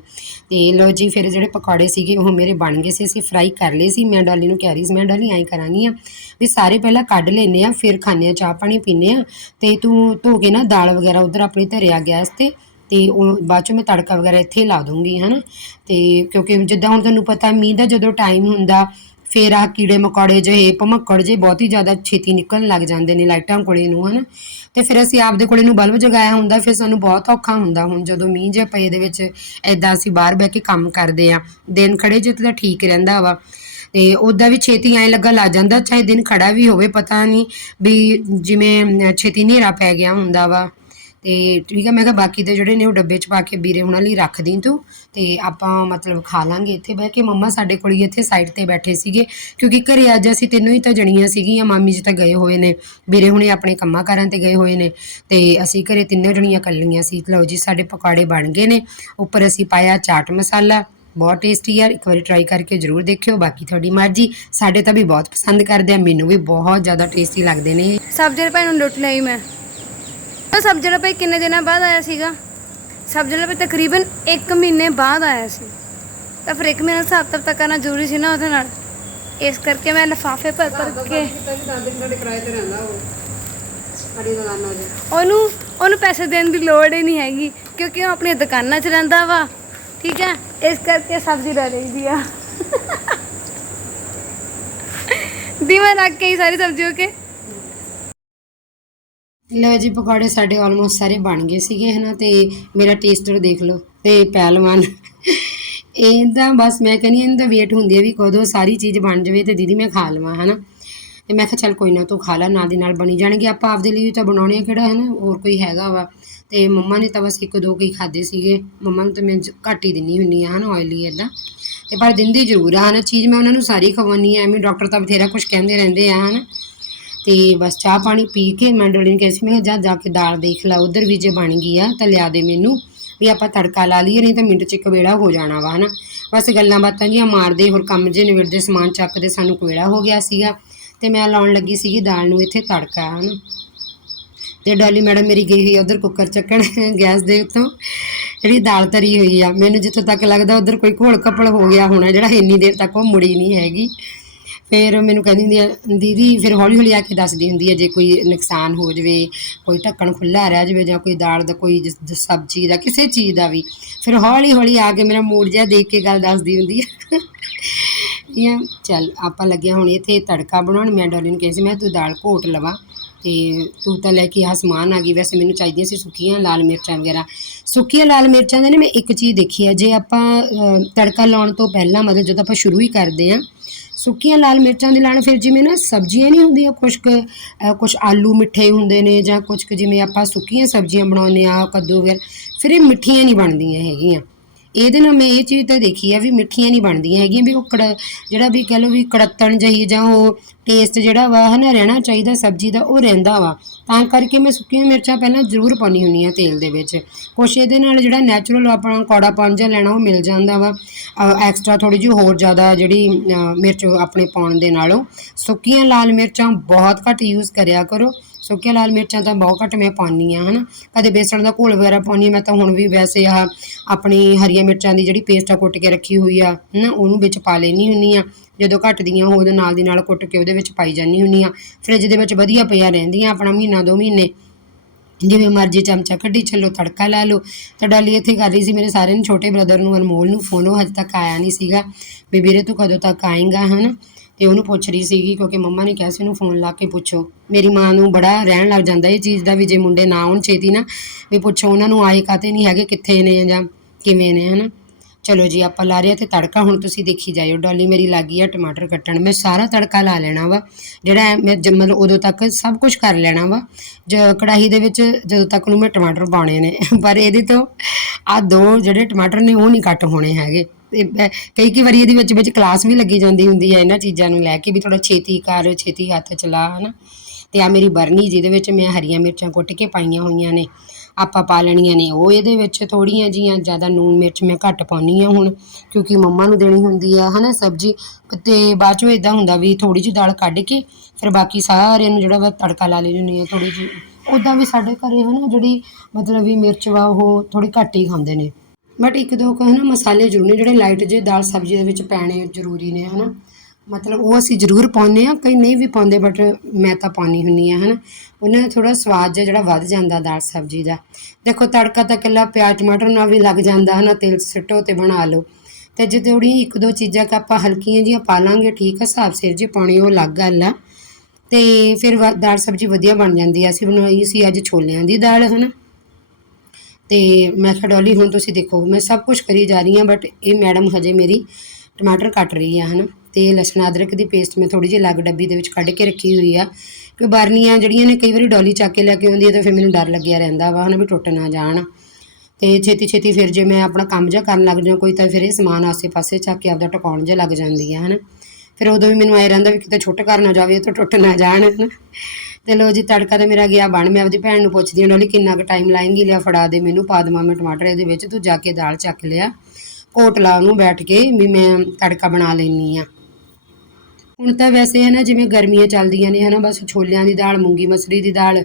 S1: ਤੇ ਲੋ ਜੀ, ਫਿਰ ਜਿਹੜੇ ਪਕੌੜੇ ਸੀਗੇ ਉਹ ਮੇਰੇ ਬਣ ਗਏ ਸੀ, ਅਸੀਂ ਫਰਾਈ ਕਰ ਲਏ ਸੀ। ਮੈਂ ਡਾਲੀ ਨੂੰ ਕਹਿ ਰਹੀ ਸੀ, ਮੈਂ ਡਾਲੀ, ਐਂ ਕਰਾਂਗੀ ਆ ਵੀ ਸਾਰੇ ਪਹਿਲਾਂ ਕੱਢ ਲੈਨੇ ਆ, ਫਿਰ ਖਾਣੇ ਆ, ਚਾਹ ਪਾਣੀ ਪੀਨੇ ਆ ਤੇ ਤੂੰ ਧੋ ਕੇ ਨਾ ਦਾਲ ਵਗੈਰਾ ਉਧਰ ਆਪਣੀ ਧਰਿਆ ਗੈਸ ਤੇ ਤੇ ਉਹ ਬਾਅਦ 'ਚੋਂ ਮੈਂ ਤੜਕਾ ਵਗੈਰਾ ਇੱਥੇ ਲਾ ਦੂੰਗੀ, ਹਨਾ? ਤੇ ਕਿਉਂਕਿ ਜਿੱਦਾਂ ਹੁਣ ਤੁਹਾਨੂੰ ਪਤਾ ਮੀਂਹ ਦਾ ਜਦੋਂ ਟਾਈਮ ਹੁੰਦਾ, ਫਿਰ ਆ ਕੀੜੇ ਮਕੌੜੇ ਜਿਹੇ, ਭਮੱਕੜ ਜੇ ਬਹੁਤ ਹੀ ਜ਼ਿਆਦਾ ਛੇਤੀ ਨਿਕਲਣ ਲੱਗ ਜਾਂਦੇ ਨੇ ਲਾਈਟਾਂ ਕੋਲੇ ਨੂੰ, ਹਨਾ? ਤੇ ਫਿਰ ਅਸੀਂ ਆਪਦੇ ਕੋਲੇ ਨੂੰ ਬਲਬ ਜਗਾਇਆ ਹੁੰਦਾ, ਫਿਰ ਸਾਨੂੰ ਬਹੁਤ ਔਖਾ ਹੁੰਦਾ। ਹੁਣ ਜਦੋਂ ਮੀਂਹ ਜੇ ਪਏ ਦੇ ਵਿੱਚ ਐਦਾਂ ਅਸੀਂ ਬਾਹਰ ਬਹਿ ਕੇ ਕੰਮ ਕਰਦੇ ਆ, ਦਿਨ ਖੜੇ ਜੇ ਤਾਂ ਠੀਕ ਰਹਿੰਦਾ ਵਾ। ਤੇ ਉਹਦਾ ਵੀ ਛੇਤੀ ਐਂ ਲੱਗਾ ਲੱਗ ਜਾਂਦਾ, ਚਾਹੇ ਦਿਨ ਖੜਾ ਵੀ ਹੋਵੇ, ਪਤਾ ਨਹੀਂ ਵੀ ਜਿਵੇਂ ਛੇਤੀ ਹਨੇਰਾ ਪੈ ਗਿਆ ਹੁੰਦਾ ਵਾ। ਤੇ ਠੀਕ ਹੈ ਮੈਂ ਕਿਹਾ ਬਾਕੀ ਦੇ ਜਿਹੜੇ ਨੇ ਉਹ ਡੱਬੇ 'ਚ ਪਾ ਕੇ ਵੀਰੇ ਹੁਣਾਂ ਲਈ ਰੱਖ ਦੀ ਤੂੰ, ਤੇ ਆਪਾਂ ਮਤਲਬ ਖਾ ਲਾਂਗੇ ਇੱਥੇ ਬਹਿ ਕੇ। ਮੰਮਾ ਸਾਡੇ ਕੋਲ ਹੀ ਇੱਥੇ ਸਾਈਡ ਤੇ ਬੈਠੇ ਸੀਗੇ, ਕਿਉਂਕਿ ਘਰੇ ਅੱਜ ਅਸੀਂ ਤਿੰਨੋਂ ਹੀ ਤਾਂ ਜਣੀਆਂ ਸੀਗੀਆਂ, ਮਾਮੀ ਜੀ ਤਾਂ ਗਏ ਹੋਏ ਨੇ, ਵੀਰੇ ਹੁਣੇ ਆਪਣੇ ਕੰਮਾਂ ਕਾਰਾਂ ਤੇ ਗਏ ਹੋਏ ਨੇ, ਤੇ ਅਸੀਂ ਘਰੇ ਤਿੰਨੋਂ ਜਣੀਆਂ ਕੱਲੀਆਂ ਸੀ। ਲਓ ਜੀ, ਸਾਡੇ ਪਕੌੜੇ ਬਣ ਗਏ ਨੇ, ਉੱਪਰ ਅਸੀਂ ਪਾਇਆ ਚਾਟ ਮਸਾਲਾ ਬਹੁਤ ਟੇਸਟੀ ਆ। ਇੱਕ ਵਾਰੀ ਟਰਾਈ ਕਰਕੇ ਜਰੂਰ ਦੇਖਿਓ। ਬਾਕੀ ਤੁਹਾਡੀ ਮਰਜ਼ੀ। ਸਾਡੇ ਤਾਂ ਵੀ ਬਹੁਤ ਪਸੰਦ ਕਰਦੇ ਆ। ਮੈਨੂੰ ਵੀ ਬਹੁਤ ਜ਼ਿਆਦਾ ਟੇਸਟੀ ਲੱਗਦੇ ਨੇ।
S2: ਸਬਜ਼ੀ ਭਾਈ ਨੂੰ ਲੁੱਟ ਲਈ ਮੈਂ। ਉਹ ਸਬਜ਼ੀ ਭਾਈ ਕਿੰਨੇ ਦਿਨਾਂ ਬਾਅਦ ਆਇਆ ਸੀਗਾ? ਸਬਜ਼ੀ ਭਾਈ ਤਕਰੀਬਨ 1 ਮਹੀਨੇ ਬਾਅਦ ਆਇਆ ਸੀ। ਤਾਂ ਫਿਰ 1 ਮਹੀਨੇ ਦਾ ਹਿਸਾਬ ਤੱਕ ਕਰਨਾ ਜ਼ਰੂਰੀ ਸੀ ਨਾ ਉਹਦੇ ਨਾਲ। ਇਸ ਕਰਕੇ ਮੈਂ ਲਿਫਾਫੇ ਭਰ ਭਰ ਕੇ
S1: ਤੇ 'ਤੇ
S2: ਉਹਨੂੰ ਉਹਨੂੰ ਪੈਸੇ ਦੇਣ ਦੀ ਲੋੜ ਹੀ ਨਹੀਂ ਹੈਗੀ। ਕਿਉਂਕਿ ਉਹ ਆਪਣੀ ਦੁਕਾਨਾਂ 'ਚ ਰਹਿੰਦਾ ਵਾ। ਠੀਕ ਹੈ? ਇਸ ਕਰਕੇ ਸਬਜ਼ੀ ਲੈ ਲਈਦੀ ਆ। ਦੀਵਾਨ ਰੱਖ ਕੇ ਹੀ ਸਾਰੀ ਸਬਜ਼ੀ ਹੋ ਕੇ।
S1: ਲਓ ਜੀ ਪਕੌੜੇ ਸਾਡੇ ਆਲਮੋਸਟ ਸਾਰੇ ਬਣ ਗਏ ਸੀਗੇ ਹਨਾ? ਤੇ ਮੇਰਾ ਟੇਸਟਰ ਦੇਖ ਲਓ ਤੇ ਪਹਿਲਵਾਨ। ਇਹ ਤਾਂ ਬਸ ਮੈਂ ਕਹਿੰਦੀ ਹਾਂ, ਇਹਦਾ ਵੇਟ ਹੁੰਦੀ ਹੈ ਵੀ ਕਦੋਂ ਸਾਰੀ ਚੀਜ਼ ਬਣ ਜਾਵੇ ਤੇ ਦੀਦੀ ਮੈਂ ਖਾ ਲਵਾਂ ਹਨਾ? ਤੇ ਮੈਂ ਕਿਹਾ ਚੱਲ ਕੋਈ ਨਾ ਤੂੰ ਖਾ ਲੈ ਨਾਲ ਦੀ ਨਾਲ ਬਣੀ ਜਾਣਗੇ। ਆਪਾਂ ਆਪਦੇ ਲਈ ਤਾਂ ਬਣਾਉਣੇ ਆ ਕਿਹੜਾ ਹਨਾ? ਹੋਰ ਕੋਈ ਹੈਗਾ ਵਾ। ਅਤੇ ਮੰਮਾ ਨੇ ਤਾਂ ਬਸ ਇੱਕ ਦੋ ਕਈ ਖਾਦੇ ਸੀਗੇ। ਮੰਮਾ ਨੂੰ ਤਾਂ ਮੈਂ ਜ- ਘੱਟ ਹੀ ਦਿੰਨੀ ਹੁੰਨੀ ਆ ਹਨਾ ਆਇਲੀ ਇਦਾਂ ਤੇ ਪਰ ਦਿੰਦੀ ਜ਼ਰੂਰ ਆ ਹਨਾ ਚੀਜ਼ ਮੈਂ ਉਹਨਾਂ ਨੂੰ ਸਾਰੀ ਖਵਾਉਣੀ ਆ ਐਵੇਂ ਡਾਕਟਰ ਤਾਂ ਬਥੇਰਾ ਕੁਝ ਕਹਿੰਦੇ ਰਹਿੰਦੇ ਆ ਹਨਾ। ਤੇ ਬਸ ਚਾਹ ਪਾਣੀ ਪੀ ਕੇ ਮੈਂ ਡੋਲੀ ਨੂੰ ਕਿਹਾ ਸੀ, ਮੈਂ ਕਿਹਾ, ਜਾ ਜਾ ਕੇ ਦਾਲ ਦੇਖ ਲੈ, ਉਧਰ ਵੀ ਜੇ ਬਣ ਗਈ ਆ ਤਾਂ ਲਿਆ ਦੇ ਮੈਨੂੰ। ਵੀ ਆਪਾਂ ਤੜਕਾ ਲਾ ਲਈਏ, ਨਹੀਂ ਤਾਂ ਮਿੰਟ ਚ ਕਵੇੜਾ ਹੋ ਜਾਣਾ ਵਾ ਹਨਾ। ਬਸ ਗੱਲਾਂ ਬਾਤਾਂ ਜੀਆਂ ਮਾਰਦੇ ਹੋਰ ਕੰਮ ਜੇ ਨਿਬੜਦੇ, ਸਮਾਨ ਚੱਕਦੇ ਸਾਨੂੰ ਕਵੇੜਾ ਹੋ ਗਿਆ ਸੀਗਾ। ਤੇ ਮੈਂ ਲਾਉਣ ਲੱਗੀ ਸੀਗੀ ਦਾਲ ਨੂੰ ਇੱਥੇ ਤੜਕਾ ਹਨਾ। ਤੇ ਡਾਲੀ ਮੈਡਮ ਮੇਰੀ ਗਈ ਹੋਈ ਉਧਰ ਕੁੱਕਰ ਚੱਕਣ, ਗੈਸ ਦੇ ਉੱਤੋਂ। ਜਿਹੜੀ ਦਾਲ ਤਰੀ ਹੋਈ ਆ, ਮੈਨੂੰ ਜਿੱਥੋਂ ਤੱਕ ਲੱਗਦਾ ਉਧਰ ਕੋਈ ਘੋਲ ਕੱਪੜ ਹੋ ਗਿਆ ਹੋਣਾ, ਜਿਹੜਾ ਇੰਨੀ ਦੇਰ ਤੱਕ ਉਹ ਮੁੜੀ ਨਹੀਂ ਹੈਗੀ। ਫਿਰ ਮੈਨੂੰ ਕਹਿੰਦੀ ਹੁੰਦੀ ਆ, ਦੀਦੀ, ਫਿਰ ਹੌਲੀ ਹੌਲੀ ਆ ਕੇ ਦੱਸਦੀ ਹੁੰਦੀ ਆ, ਜੇ ਕੋਈ ਨੁਕਸਾਨ ਹੋ ਜਾਵੇ, ਕੋਈ ਢੱਕਣ ਖੁੱਲਾ ਰਹਿ ਜਾਵੇ ਜਾਂ ਕੋਈ ਦਾਲ ਦਾ ਕੋਈ ਜਿਸ- ਸਬਜ਼ੀ ਦਾ, ਕਿਸੇ ਚੀਜ਼ ਦਾ ਵੀ। ਫਿਰ ਹੌਲੀ ਹੌਲੀ ਆ ਕੇ ਮੇਰਾ ਮੂਡ ਜਿਹਾ ਦੇਖ ਕੇ ਗੱਲ ਦੱਸਦੀ ਹੁੰਦੀ ਆ। ਇਹ ਚੱਲ ਆਪਾਂ ਲੱਗਿਆ ਹੁਣ ਇੱਥੇ ਤੜਕਾ ਬਣਾਉਣ, ਮੈਂ ਡੋਲੀ ਨੂੰ ਕਿਹਾ ਸੀ, ਮੈਂ ਤੂੰ ਦਾਲ ਘੋਟ ਲਵਾ। ਅਤੇ ਤੂੰ ਤਾਂ ਲੈ ਕੇ ਆ, ਸਮਾਨ ਆ ਗਈ। ਵੈਸੇ ਮੈਨੂੰ ਚਾਹੀਦੀਆਂ ਸੀ ਸੁੱਕੀਆਂ, ਲਾਲ ਮਿਰਚਾਂ ਵਗੈਰਾ। ਸੁੱਕੀਆਂ, ਲਾਲ ਮਿਰਚਾਂ ਦੇ ਨੇ ਮੈਂ ਇੱਕ ਚੀਜ਼ ਦੇਖੀ ਹੈ। ਜੇ ਆਪਾਂ ਤੜਕਾ ਲਾਉਣ ਤੋਂ ਪਹਿਲਾਂ ਮਤਲਬ ਜਦੋਂ ਆਪਾਂ ਸ਼ੁਰੂ ਹੀ ਕਰਦੇ ਹਾਂ, ਸੁੱਕੀਆਂ, ਲਾਲ ਮਿਰਚਾਂ ਦੇ ਨਾਲ ਫਿਰ ਜਿਵੇਂ ਨਾ ਸਬਜ਼ੀਆਂ ਨਹੀਂ ਹੁੰਦੀਆਂ, ਕੁਛ ਕੁ ਕੁਛ ਆਲੂ ਮਿੱਠੇ ਹੁੰਦੇ ਨੇ ਜਾਂ ਕੁਛ ਕੁ ਜਿਵੇਂ ਆਪਾਂ ਸੁੱਕੀਆਂ ਸਬਜ਼ੀਆਂ ਬਣਾਉਂਦੇ ਆ ਕੱਦੂ ਵਗੈਰਾ, ਫਿਰ ਇਹ ਮਿੱਠੀਆਂ ਨਹੀਂ ਬਣਦੀਆਂ ਹੈਗੀਆਂ। ਇਹਦੇ ਨਾਲ ਮੈਂ ਇਹ ਚੀਜ਼ ਤਾਂ ਦੇਖੀ ਆ ਵੀ ਮਿੱਠੀਆਂ ਨਹੀਂ ਬਣਦੀਆਂ ਹੈਗੀਆਂ, ਵੀ ਉਹ ਕੜ, ਜਿਹੜਾ ਵੀ ਕਹ ਲਓ ਵੀ ਕੜੱਤਣ ਜਹੀ ਜਾਂ ਉਹ ਟੇਸਟ ਜਿਹੜਾ ਵਾ, ਹਨਾ, ਰਹਿਣਾ ਚਾਹੀਦਾ ਸਬਜ਼ੀ ਦਾ, ਉਹ ਰਹਿੰਦਾ ਵਾ। ਤਾਂ ਕਰਕੇ ਮੈਂ ਸੁੱਕੀਆਂ ਮਿਰਚਾਂ ਪਹਿਲਾਂ ਜ਼ਰੂਰ ਪਾਉਣੀ ਹੁੰਦੀ ਆ ਤੇਲ ਦੇ ਵਿੱਚ। ਕੁਛ ਇਹਦੇ ਨਾਲ ਜਿਹੜਾ ਨੈਚੁਰਲ ਆਪਣਾ ਕੌੜਾਪਨ ਜਿਹਾ ਲੈਣਾ, ਉਹ ਮਿਲ ਜਾਂਦਾ ਵਾ। ਐਕਸਟਰਾ ਥੋੜੀ ਜਿਹੀ ਹੋਰ ਜ਼ਿਆਦਾ ਜਿਹੜੀ ਮਿਰਚ ਆਪਣੇ ਪਾਉਣ ਦੇ ਨਾਲੋਂ। ਸੁੱਕੀਆਂ ਲਾਲ ਮਿਰਚਾਂ ਬਹੁਤ ਘੱਟ ਯੂਜ਼ ਕਰਿਆ ਕਰੋ। ਸੁੱਕੀਆਂ ਲਾਲ ਮਿਰਚਾਂ ਤਾਂ ਬਹੁਤ ਘੱਟ ਮੈਂ ਪਾਉਂਦੀ ਆ ਹਨਾ। ਕਦੇ ਬੇਸਣ ਦਾ ਘੋਲ ਵਗੈਰਾ ਪਾਉਂਦੀ ਹਾਂ, ਮੈਂ ਤਾਂ ਹੁਣ ਵੀ ਵੈਸੇ ਆਹ ਆਪਣੀ ਹਰੀਆਂ ਮਿਰਚਾਂ ਦੀ ਜਿਹੜੀ ਪੇਸਟ ਆ ਕੁੱਟ ਕੇ ਰੱਖੀ ਹੋਈ ਆ, ਹਨਾ, ਉਹਨੂੰ ਵਿੱਚ ਪਾ ਲੈਣੀ ਹੁੰਨੀ ਆ ਜਦੋਂ ਘਟਦੀਆਂ ਉਹ ਉਹਦੇ ਨਾਲ ਦੀ ਨਾਲ ਕੁੱਟ ਕੇ ਉਹਦੇ ਵਿੱਚ ਪਾਈ ਜਾਂਦੀ ਹੁੰਨੀ ਆ ਫ੍ਰਿਜ ਦੇ ਵਿੱਚ ਵਧੀਆ ਪਈਆਂ ਰਹਿੰਦੀਆਂ ਆਪਣਾ ਮਹੀਨਾ ਦੋ ਮਹੀਨੇ। ਜਿਵੇਂ ਮਰਜ਼ੀ ਚਮਚਾ ਕੱਢੀ ਚੱਲੋ ਤੜਕਾ ਲਾ ਲਓ। ਤਾਂ ਡਾਲੀ ਇੱਥੇ ਕਰ ਰਹੀ ਸੀ, ਮੇਰੇ ਸਾਰੇ ਨੂੰ ਛੋਟੇ ਬ੍ਰਦਰ ਨੂੰ ਅਨਮੋਲ ਨੂੰ, ਫੋਨ, ਉਹ ਹਜੇ ਤੱਕ ਆਇਆ ਨਹੀਂ ਸੀਗਾ। ਵੀ ਵੀਰੇ ਤੂੰ ਕਦੋਂ ਤੱਕ ਆਏਂਗਾ, ਹਨ? ਤੇ ਉਹਨੂੰ ਪੁੱਛ ਰਹੀ ਸੀਗੀ ਕਿਉਂਕਿ ਮੰਮਾ ਨੇ ਕਿਹਾ ਸੀ ਉਹਨੂੰ ਫੋਨ ਲਾ ਕੇ ਪੁੱਛੋ। ਮੇਰੀ ਮਾਂ ਨੂੰ ਬੜਾ ਰਹਿਣ ਲੱਗ ਜਾਂਦਾ ਇਹ ਚੀਜ਼ ਦਾ ਵੀ ਜੇ ਮੁੰਡੇ ਨਾ ਆਉਣ ਛੇਤੀ ਨਾ, ਵੀ ਪੁੱਛੋ ਉਹਨਾਂ ਨੂੰ ਆਏ ਕਾਤੇ ਨਹੀਂ ਹੈਗੇ, ਕਿੱਥੇ ਨੇ ਜਾਂ ਕਿਵੇਂ ਨੇ, ਹਨਾ? ਚਲੋ ਜੀ, ਆਪਾਂ ਲਾ ਰਹੇ ਤੇ ਤੜਕਾ ਹੁਣ ਤੁਸੀਂ ਦੇਖੀ ਜਾਇਓ। ਡਾਲੀ ਮੇਰੀ ਲੱਗੀ ਆ ਟਮਾਟਰ ਕੱਟਣ। ਮੈਂ ਸਾਰਾ ਤੜਕਾ ਲਾ ਲੈਣਾ ਵਾ। ਜਿਹੜਾ ਮੈਂ ਜ- ਮਤਲਬ ਉਦੋਂ ਤੱਕ ਸਭ ਕੁਝ ਕਰ ਲੈਣਾ ਵਾ। ਜ ਕੜਾਹੀ ਦੇ ਵਿੱਚ ਜਦੋਂ ਤੱਕ ਨੂੰ ਮੈਂ ਟਮਾਟਰ ਪਾਉਣੇ ਨੇ। ਪਰ ਇਹਦੇ ਤੋਂ ਆ ਦੋ ਜਿਹੜੇ ਟਮਾਟਰ ਨੇ ਉਹ ਨਹੀਂ ਕੱਟ ਹੋਣੇ ਹੈਗੇ। ਤੇ ਕਈ ਕਈ ਵਾਰੀ ਇਹਦੇ ਵਿੱਚ ਵਿੱਚ ਕਲਾਸ ਵੀ ਲੱਗੀ ਜਾਂਦੀ ਹੁੰਦੀ ਹੈ ਇਹਨਾਂ ਚੀਜ਼ਾਂ ਨੂੰ ਲੈ ਕੇ ਵੀ ਥੋੜਾ ਛੇਤੀ ਕਰ, ਛੇਤੀ ਹੱਥ ਚਲਾ, ਹਨਾ। ਤੇ ਆ ਮੇਰੀ ਬਰਨੀ ਜਿਹਦੇ ਵਿੱਚ ਮੈਂ ਹਰੀਆਂ ਮਿਰਚਾਂ ਕੁੱਟ ਕੇ ਪਾਈਆਂ ਹੋਈਆਂ ਨੇ, ਆਪਾਂ ਪਾ ਲੈਣੀਆਂ ਨੇ। ਉਹ ਇਹਦੇ ਵਿੱਚ ਥੋੜੀਆਂ ਜੀਆਂ ਜ਼ਿਆਦਾ ਨੂਨ ਮਿਰਚ ਮੈਂ ਘੱਟ ਪਾਉਣੀ ਆ ਹੁਣ, ਕਿਉਂਕਿ ਮੰਮਾ ਨੂੰ ਦੇਣੀ ਹੁੰਦੀ ਆ ਹਨਾ, ਸਬਜ਼ੀ। ਤੇ ਬਾਅਦ ਚੋਂ ਇਦਾਂ ਹੁੰਦਾ ਵੀ ਥੋੜੀ ਜਿਹੀ ਦਾਲ ਕੱਢ ਕੇ ਫਿਰ ਬਾਕੀ ਸਾਰਿਆਂ ਨੂੰ ਜਿਹੜਾ ਵਾ ਤੜਕਾ ਲਾ ਲੈਣੀ ਹੁੰਦੀ ਆ ਥੋੜੀ ਜਿਹੀ। ਉਦਾਂ ਵੀ ਸਾਡੇ ਘਰੇ, ਹਨਾ, ਜਿਹੜੀ ਮਤਲਬ ਵੀ ਮਿਰਚ ਵਾ, ਉਹ ਥੋੜੀ ਘੱਟ ਹੀ ਖਾਂਦੇ ਨੇ। ਬਟ ਇੱਕ ਦੋ ਕੁ ਹਨਾ ਮਸਾਲੇ ਜ਼ਰੂਰ ਨੇ ਜਿਹੜੇ ਲਾਈਟ ਜੇ ਦਾਲ ਸਬਜ਼ੀ ਦੇ ਵਿੱਚ ਪੈਣੇ ਜ਼ਰੂਰੀ ਨੇ ਹਨਾ। ਮਤਲਬ ਉਹ ਅਸੀਂ ਜ਼ਰੂਰ ਪਾਉਂਦੇ ਆ ਕਈ ਨਹੀਂ ਵੀ ਪਾਉਂਦੇ ਬਟ ਮੈਂ ਤਾਂ ਪਾਉਂਦੀ ਹੁੰਨੀ ਆ ਹਨਾ। ਉਹਨਾਂ ਦਾ ਥੋੜਾ ਸਵਾਦ ਜਿਹਾ ਜਿਹੜਾ ਵੱਧ ਜਾਂਦਾ ਦਾਲ ਸਬਜ਼ੀ ਦਾ। ਦੇਖੋ ਤੜਕਾ ਤਾਂ ਇਕੱਲਾ ਪਿਆਜ਼ ਟਮਾਟਰ ਨਾਲ ਵੀ ਲੱਗ ਜਾਂਦਾ ਹਨਾ, ਤੇਲ ਸਿੱਟੋ ਤੇ ਬਣਾ ਲਓ। ਤੇ ਜੇ ਥੋੜੀ ਇੱਕ ਦੋ ਚੀਜ਼ਾਂ ਕ ਆਪਾਂ ਹਲਕੀਆਂ ਜੀਆਂ ਪਾ ਲਾਂਗੇ, ਠੀਕ ਆ, ਹਿਸਾਬ ਸਿਰ ਜੇ ਪਾਉਣੀ ਉਹ ਅਲੱਗ ਗੱਲ ਆ। ਤੇ ਫਿਰ ਵ- ਦਾਲ ਸਬਜ਼ੀ ਵਧੀਆ ਬਣ ਜਾਂਦੀ ਆ। ਅਸੀਂ ਬਣਾਈ ਸੀ ਅੱਜ ਛੋਲਿਆਂ ਦੀ ਦਾਲ ਹਨਾ। ਤੇ ਮੈਂ ਕਿਹਾ, ਡੋਲੀ, ਹੁਣ ਤੁਸੀਂ ਦੇਖੋ, ਮੈਂ ਸਭ ਕੁਝ ਕਰੀ ਜਾ ਰਹੀ ਹਾਂ ਬਟ ਇਹ ਮੈਡਮ ਹਜੇ ਮੇਰੀ ਟਮਾਟਰ ਕੱਟ ਰਹੀ ਆ, ਹਨਾ? ਤੇ ਲਸਣ ਅਦਰਕ ਦੀ ਪੇਸਟ ਮੈਂ ਥੋੜੀ ਜਿਹੀ ਅਲੱਗ ਡੱਬੀ ਦੇ ਵਿੱਚ ਕੱਢ ਕੇ ਰੱਖੀ ਹੋਈ ਆ ਕਿ ਬਾਰਨੀਆਂ ਜਿਹੜੀਆਂ ਨੇ, ਕਈ ਵਾਰੀ ਡੋਲੀ ਚੱਕ ਕੇ ਲੈ ਕੇ ਆਉਂਦੀ ਹੈ ਤਾਂ ਫਿਰ ਮੈਨੂੰ ਡਰ ਲੱਗਿਆ ਰਹਿੰਦਾ ਵਾ, ਹਨਾ, ਵੀ ਟੁੱਟ ਨਾ ਜਾਣ। ਤੇ ਛੇਤੀ ਛੇਤੀ ਫਿਰ ਜੇ ਮੈਂ ਆਪਣਾ ਕੰਮ ਜਿਹਾ ਕਰਨ ਲੱਗ ਜਾਂ ਕੋਈ, ਤਾਂ ਫਿਰ ਇਹ ਸਮਾਨ ਆਸੇ-ਪਾਸੇ ਚੱਕ ਕੇ ਆਪਦਾ ਟਿਕਾਉਣ ਜਿਹਾ ਲੱਗ ਜਾਂਦੀ ਆ, ਹਨਾ? ਫਿਰ ਉਦੋਂ ਵੀ ਮੈਨੂੰ ਐ ਰਹਿੰਦਾ ਵੀ ਕਿਤੇ ਛੁੱਟ ਕਰ ਨਾ ਜਾਵੇ ਤਾਂ ਟੁੱਟ ਨਾ ਜਾਣ, ਹਨਾ। ਤੇ ਲੋ ਜੀ, ਤੜਕਾ ਤਾਂ ਮੇਰਾ ਗਿਆ ਬਣ, ਮੈਂ ਆਪਦੀ ਭੈਣ ਨੂੰ ਪੁੱਛਦੀ ਹਾਂ ਡੋਲੀ ਕਿੰਨਾ ਕੁ ਟਾਈਮ ਲਾਏਂਗੀ, ਲਿਆ ਫੜਾ ਦੇ ਮੈਨੂੰ, ਪਾ ਦੇਵਾਂ ਮੈਂ ਟਮਾਟਰ ਇਹਦੇ ਵਿੱਚ, ਤੂੰ ਜਾ ਕੇ ਦਾਲ ਚੱਕ ਲਿਆ ਕੋਟ ਲਾ ਉਹਨੂੰ ਬੈਠ ਕੇ, ਵੀ ਮੈਂ ਤੜਕਾ ਬਣਾ ਲੈਣੀ ਆ ਹੁਣ ਤਾਂ ਵੈਸੇ ਹੈ ਨਾ ਜਿਵੇਂ ਗਰਮੀਆਂ ਚੱਲਦੀਆਂ ਨੇ, ਹਨਾ, ਬਸ ਛੋਲਿਆਂ ਦੀ ਦਾਲ, ਮੂੰਗੀ ਮਸਰੀ ਦੀ ਦਾਲ,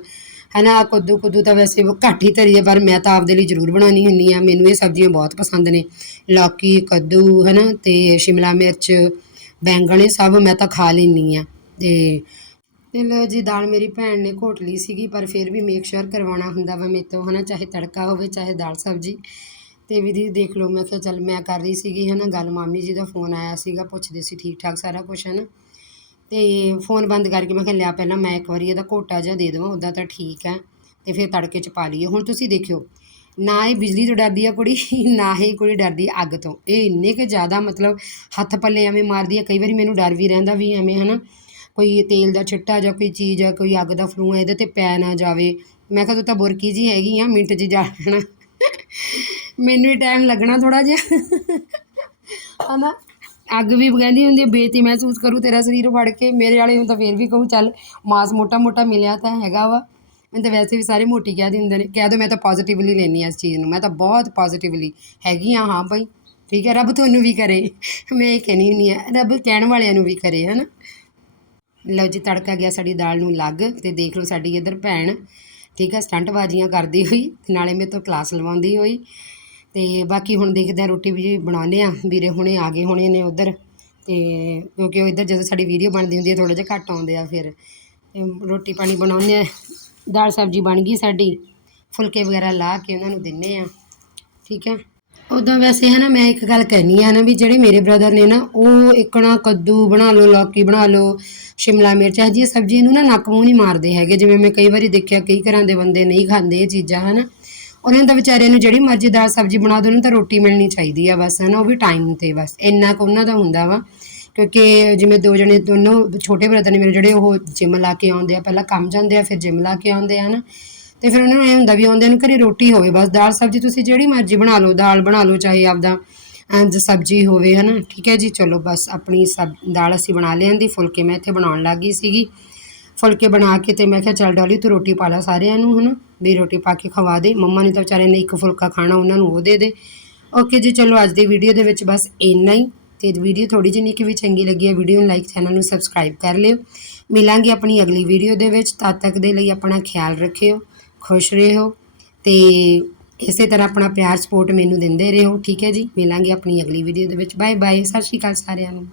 S1: ਹਨਾ ਕੱਦੂ ਕੁੱਦੂ ਤਾਂ ਵੈਸੇ ਘੱਟ ਹੀ ਧਰੀ ਹੈ, ਪਰ ਮੈਂ ਤਾਂ ਆਪਦੇ ਲਈ ਜ਼ਰੂਰ ਬਣਾਉਣੀ ਹੁੰਦੀ ਆ ਮੈਨੂੰ ਇਹ ਸਬਜ਼ੀਆਂ ਬਹੁਤ ਪਸੰਦ ਨੇ। ਲੌਕੀ, ਕੱਦੂ, ਹਨਾ, ਤੇ ਸ਼ਿਮਲਾ ਮਿਰਚ ਬੈਂਗਣ ਇਹ ਸਭ ਮੈਂ ਤਾਂ ਖਾ ਲੈਂਦੀ ਆ ਤੇ ਤੇ ਲਓ ਜੀ, ਦਾਲ ਮੇਰੀ ਭੈਣ ਨੇ ਘੋਟ ਲਈ ਸੀਗੀ, ਪਰ ਫਿਰ ਵੀ ਮੇਕ ਸ਼ੋਰ ਕਰਵਾਉਣਾ ਹੁੰਦਾ ਵਾ ਮੇਰੇ ਤੋਂ, ਹਨਾ, ਚਾਹੇ ਤੜਕਾ ਹੋਵੇ, ਚਾਹੇ ਦਾਲ ਸਬਜ਼ੀ। ਤੇ ਵੀ ਦੀ ਦੇਖ ਲਓ, ਮੈਂ ਕਿਹਾ ਚੱਲ ਮੈਂ ਕਰ ਰਹੀ ਸੀਗੀ, ਹਨਾ, ਗੱਲ ਮਾਮੀ ਜੀ ਦਾ ਫੋਨ ਆਇਆ ਸੀਗਾ, ਪੁੱਛਦੇ ਸੀ ਠੀਕ ਠਾਕ ਸਾਰਾ ਕੁਝ ਹਨਾ। ਤੇ ਫੋਨ ਬੰਦ ਕਰਕੇ ਮੈਂ ਕਿਹਾ, ਲਿਆ ਪਹਿਲਾਂ ਮੈਂ ਇੱਕ ਵਾਰੀ ਇਹਦਾ ਘੋਟਾ ਜਿਹਾ ਦੇ ਦੇਵਾਂ ਉੱਦਾਂ ਤਾਂ ਠੀਕ ਹੈ। ਤੇ ਫਿਰ ਤੜਕੇ ਚ ਪਾ ਲਈਏ। ਹੁਣ ਤੁਸੀਂ ਦੇਖਿਓ ਨਾ ਇਹ ਬਿਜਲੀ ਤੋਂ ਡਰਦੀ ਆ ਕੁੜੀ, ਨਾ ਹੀ ਕੁੜੀ ਡਰਦੀ ਅੱਗ ਤੋਂ। ਇਹ ਇੰਨੇ ਕਿ ਜ਼ਿਆਦਾ ਮਤਲਬ ਹੱਥ ਪੱਲੇ ਐਵੇਂ ਮਾਰਦੀ ਆ, ਕਈ ਵਾਰੀ ਮੈਨੂੰ ਡਰ ਵੀ ਰਹਿੰਦਾ ਵੀ ਐਵੇਂ, ਹਨਾ। ਕੋਈ ਤੇਲ ਦਾ ਛਿੱਟਾ ਜਾਂ ਕੋਈ ਚੀਜ਼ ਆ ਕੋਈ ਅੱਗ ਦਾ ਫਲੂ ਇਹਦੇ ਤੇ ਪੈ ਨਾ ਜਾਵੇ। ਮੈਂ ਕਿਹਾ ਤੂੰ ਤਾਂ ਬੁਰਕੀ ਜੀ ਹੈਗੀ ਆ, ਮਿੰਟ 'ਚ ਜਾਣਾ ਮੈਨੂੰ ਹੀ ਟਾਈਮ ਲੱਗਣਾ ਥੋੜਾ ਜਿਹਾ। ਹਨਾ। ਅੱਗ ਵੀ ਕਹਿੰਦੀ ਹੁੰਦੀ ਹੈ ਬੇਤੀ ਮਹਿਸੂਸ ਕਰੂ ਤੇਰਾ ਸਰੀਰ ਫੜ ਕੇ। ਮੇਰੇ ਵਾਲੇ ਨੂੰ ਤਾਂ ਫੇਰ ਵੀ ਕਹੂ, ਚੱਲ ਮਾਸ ਮੋਟਾ ਮੋਟਾ ਮਿਲਿਆ ਤਾਂ ਹੈਗਾ ਵਾ। ਮੈਨੂੰ ਤਾਂ ਵੈਸੇ ਵੀ ਸਾਰੇ ਮੋਟੀ ਕਹਿ ਦਿੰਦੇ ਨੇ, ਕਹਿ ਦੋ ਮੈਂ ਤਾਂ ਪੋਜ਼ਿਟਿਵਲੀ ਲੈਂਦੀ ਹਾਂ ਇਸ ਚੀਜ਼ ਨੂੰ, ਮੈਂ ਤਾਂ ਬਹੁਤ ਪੋਜ਼ਿਟਿਵਲੀ ਹੈਗੀ ਆ ਹਾਂ ਭਾਈ, ਠੀਕ ਹੈ, ਰੱਬ ਤੁਹਾਨੂੰ ਵੀ ਕਰੇ, ਮੈਂ ਇਹ ਕਹਿਣੀ ਹੁੰਦੀ ਆ ਰੱਬ ਕਹਿਣ ਵਾਲਿਆਂ ਨੂੰ ਵੀ ਕਰੇ, ਹਨਾ। ਲਓ ਜੀ, ਤੜਕਾ ਗਿਆ ਸਾਡੀ ਦਾਲ ਨੂੰ ਲੱਗ ਤੇ ਦੇਖ ਲਓ ਸਾਡੀ ਇੱਧਰ ਭੈਣ, ਠੀਕ ਹੈ ਸਟੰਟ ਬਾਜ਼ੀਆਂ ਕਰਦੀ ਹੋਈ ਨਾਲੇ ਮੇਰੇ ਤੋਂ ਕਲਾਸ ਲਵਾਉਂਦੀ ਹੋਈ, ਤੇ ਬਾਕੀ ਹੁਣ ਦੇਖਦੇ ਆ ਰੋਟੀ ਵੀ ਬਣਾਉਂਦੇ ਆ ਵੀਰੇ ਹੁਣੇ ਆ ਗਏ ਹੋਣੇ ਨੇ ਉਧਰ, ਤੇ ਕਿਉਂਕਿ ਉਹ ਇੱਧਰ ਜਦੋਂ ਸਾਡੀ ਵੀਡੀਓ ਬਣਦੀ ਹੁੰਦੀ ਹੈ ਥੋੜਾ ਜਿਹਾ ਘੱਟ ਆਉਂਦੇ ਆ ਫਿਰ ਰੋਟੀ ਪਾਣੀ ਬਣਾਉਂਦੇ ਆ ਦਾਲ ਸਬਜ਼ੀ ਬਣ ਗਈ ਸਾਡੀ। ਫੁਲਕੇ ਵਗੈਰਾ ਲਾ ਕੇ ਉਹਨਾਂ ਨੂੰ ਦਿੰਨੇ ਆ। ਠੀਕ ਹੈ ਉਦਾਂ ਵੈਸੇ ਹੈ ਨਾ ਮੈਂ ਇੱਕ ਗੱਲ ਕਹਿਣੀ ਆ ਨਾ ਵੀ ਜਿਹੜੇ ਮੇਰੇ ਬ੍ਰਦਰ ਨੇ ਨਾ, ਉਹ ਇੱਕਣਾ ਕੱਦੂ ਬਣਾ ਲਓ, ਲੌਕੀ ਬਣਾ ਲਓ, ਸ਼ਿਮਲਾ ਮਿਰਚ, ਇਹ ਜਿਹੀਆਂ ਸਬਜ਼ੀਆਂ ਨੂੰ ਨਾ ਨੱਕ ਮੂੰਹ ਨਹੀਂ ਮਾਰਦੇ ਹੈਗੇ। ਜਿਵੇਂ ਮੈਂ ਕਈ ਵਾਰੀ ਦੇਖਿਆ, ਕਈ ਘਰਾਂ ਦੇ ਬੰਦੇ ਨਹੀਂ ਖਾਂਦੇ ਇਹ ਚੀਜ਼ਾਂ ਹਨਾ। ਉਹਨਾਂ ਨੂੰ ਤਾਂ ਵਿਚਾਰਿਆਂ ਨੂੰ ਜਿਹੜੀ ਮਰਜ਼ੀ ਦਾਲ ਸਬਜ਼ੀ ਬਣਾ ਦੋ, ਉਹਨਾਂ ਨੂੰ ਤਾਂ ਰੋਟੀ ਮਿਲਣੀ ਚਾਹੀਦੀ ਆ ਬਸ ਹਨਾ, ਉਹ ਵੀ ਟਾਈਮ ਤੇ ਬਸ। ਇੰਨਾ ਕੁ ਉਹਨਾਂ ਦਾ ਹੁੰਦਾ ਵਾ। ਕਿਉਂਕਿ ਜਿਵੇਂ ਦੋ ਜਣੇ, ਦੋਨੋਂ ਛੋਟੇ ਬ੍ਰਦਰ ਨੇ ਮੇਰੇ ਜਿਹੜੇ ਉਹ ਜਿਮ ਲਾ ਕੇ ਆਉਂਦੇ ਆ, ਪਹਿਲਾਂ ਕੰਮ ਜਾਂਦੇ ਆ, ਫਿਰ ਜਿਮ ਲਾ ਕੇ ਆਉਂਦੇ ਆ ਨਾ ਤੇ ਫਿਰ ਉਹਨਾਂ ਨੂੰ ਇਹ ਹੁੰਦਾ ਵੀ ਆਉਂਦੇ ਨੂੰ ਘਰੇ ਰੋਟੀ ਹੋਵੇ, ਬਸ ਦਾਲ ਸਬਜ਼ੀ ਤੁਸੀਂ ਜਿਹੜੀ ਮਰਜ਼ੀ ਬਣਾ ਲਓ, ਦਾਲ ਬਣਾ ਲਓ, ਚਾਹੇ ਆਪਦਾ ਇੰਜ ਸਬਜ਼ੀ ਹੋਵੇ ਹਨਾ। ਠੀਕ ਹੈ ਜੀ, ਚਲੋ ਬਸ ਆਪਣੀ ਸਬ, ਦਾਲ ਅਸੀਂ ਬਣਾ ਲਿਆਂਦੀ, ਫੁਲਕੇ ਮੈਂ ਇੱਥੇ ਬਣਾਉਣ ਲੱਗ ਗਈ ਸੀਗੀ। ਫੁਲਕੇ ਬਣਾ ਕੇ ਤੇ ਮੈਂ ਕਿਹਾ ਚੱਲ ਡੋਲੀ ਤੂੰ ਰੋਟੀ ਪਾ ਲਾ ਸਾਰਿਆਂ ਨੂੰ ਹਨਾ, ਵੀ ਰੋਟੀ ਪਾ ਕੇ ਖਵਾ ਦੇ। ਮੰਮਾ ਨੇ ਤਾਂ ਵਿਚਾਰੇ ਨੇ ਇੱਕ ਫੁਲਕਾ ਖਾਣਾ, ਉਹਨਾਂ ਨੂੰ ਉਹ ਦੇ ਦੇ। ਓਕੇ ਜੀ, ਚਲੋ ਅੱਜ ਦੀ ਵੀਡੀਓ ਦੇ ਵਿੱਚ ਬਸ ਇੰਨਾ ਹੀ। ਤੇ ਵੀਡੀਓ ਥੋੜੀ ਜਿਹੀ ਨਿੱਕੀ ਵੀ ਚੰਗੀ ਲੱਗੀ ਹੈ, ਵੀਡੀਓ ਨੂੰ ਲਾਈਕ ਚੈਨਲ ਨੂੰ ਸਬਸਕ੍ਰਾਈਬ ਕਰ ਲਿਓ। ਮਿਲਾਂਗੇ ਆਪਣੀ ਅਗਲੀ ਵੀਡੀਓ ਦੇ ਵਿੱਚ। ਤਦ ਤੱਕ ਦੇ ਲਈ ਆਪਣਾ ਖਿਆਲ ਰੱਖਿਓ, ਖੁਸ਼ ਰਹੋ ਤੇ ਇਸੇ ਤਰ੍ਹਾਂ ਆਪਣਾ ਪਿਆਰ ਸਪੋਰਟ ਮੈਨੂੰ ਦਿੰਦੇ ਰਹੋ। ਠੀਕ ਹੈ ਜੀ, ਮਿਲਾਂਗੇ ਆਪਣੀ ਅਗਲੀ ਵੀਡੀਓ ਦੇ ਵਿੱਚ। ਬਾਏ ਬਾਏ ਸਤਿ ਸ਼੍ਰੀ ਅਕਾਲ ਸਾਰਿਆਂ ਨੂੰ।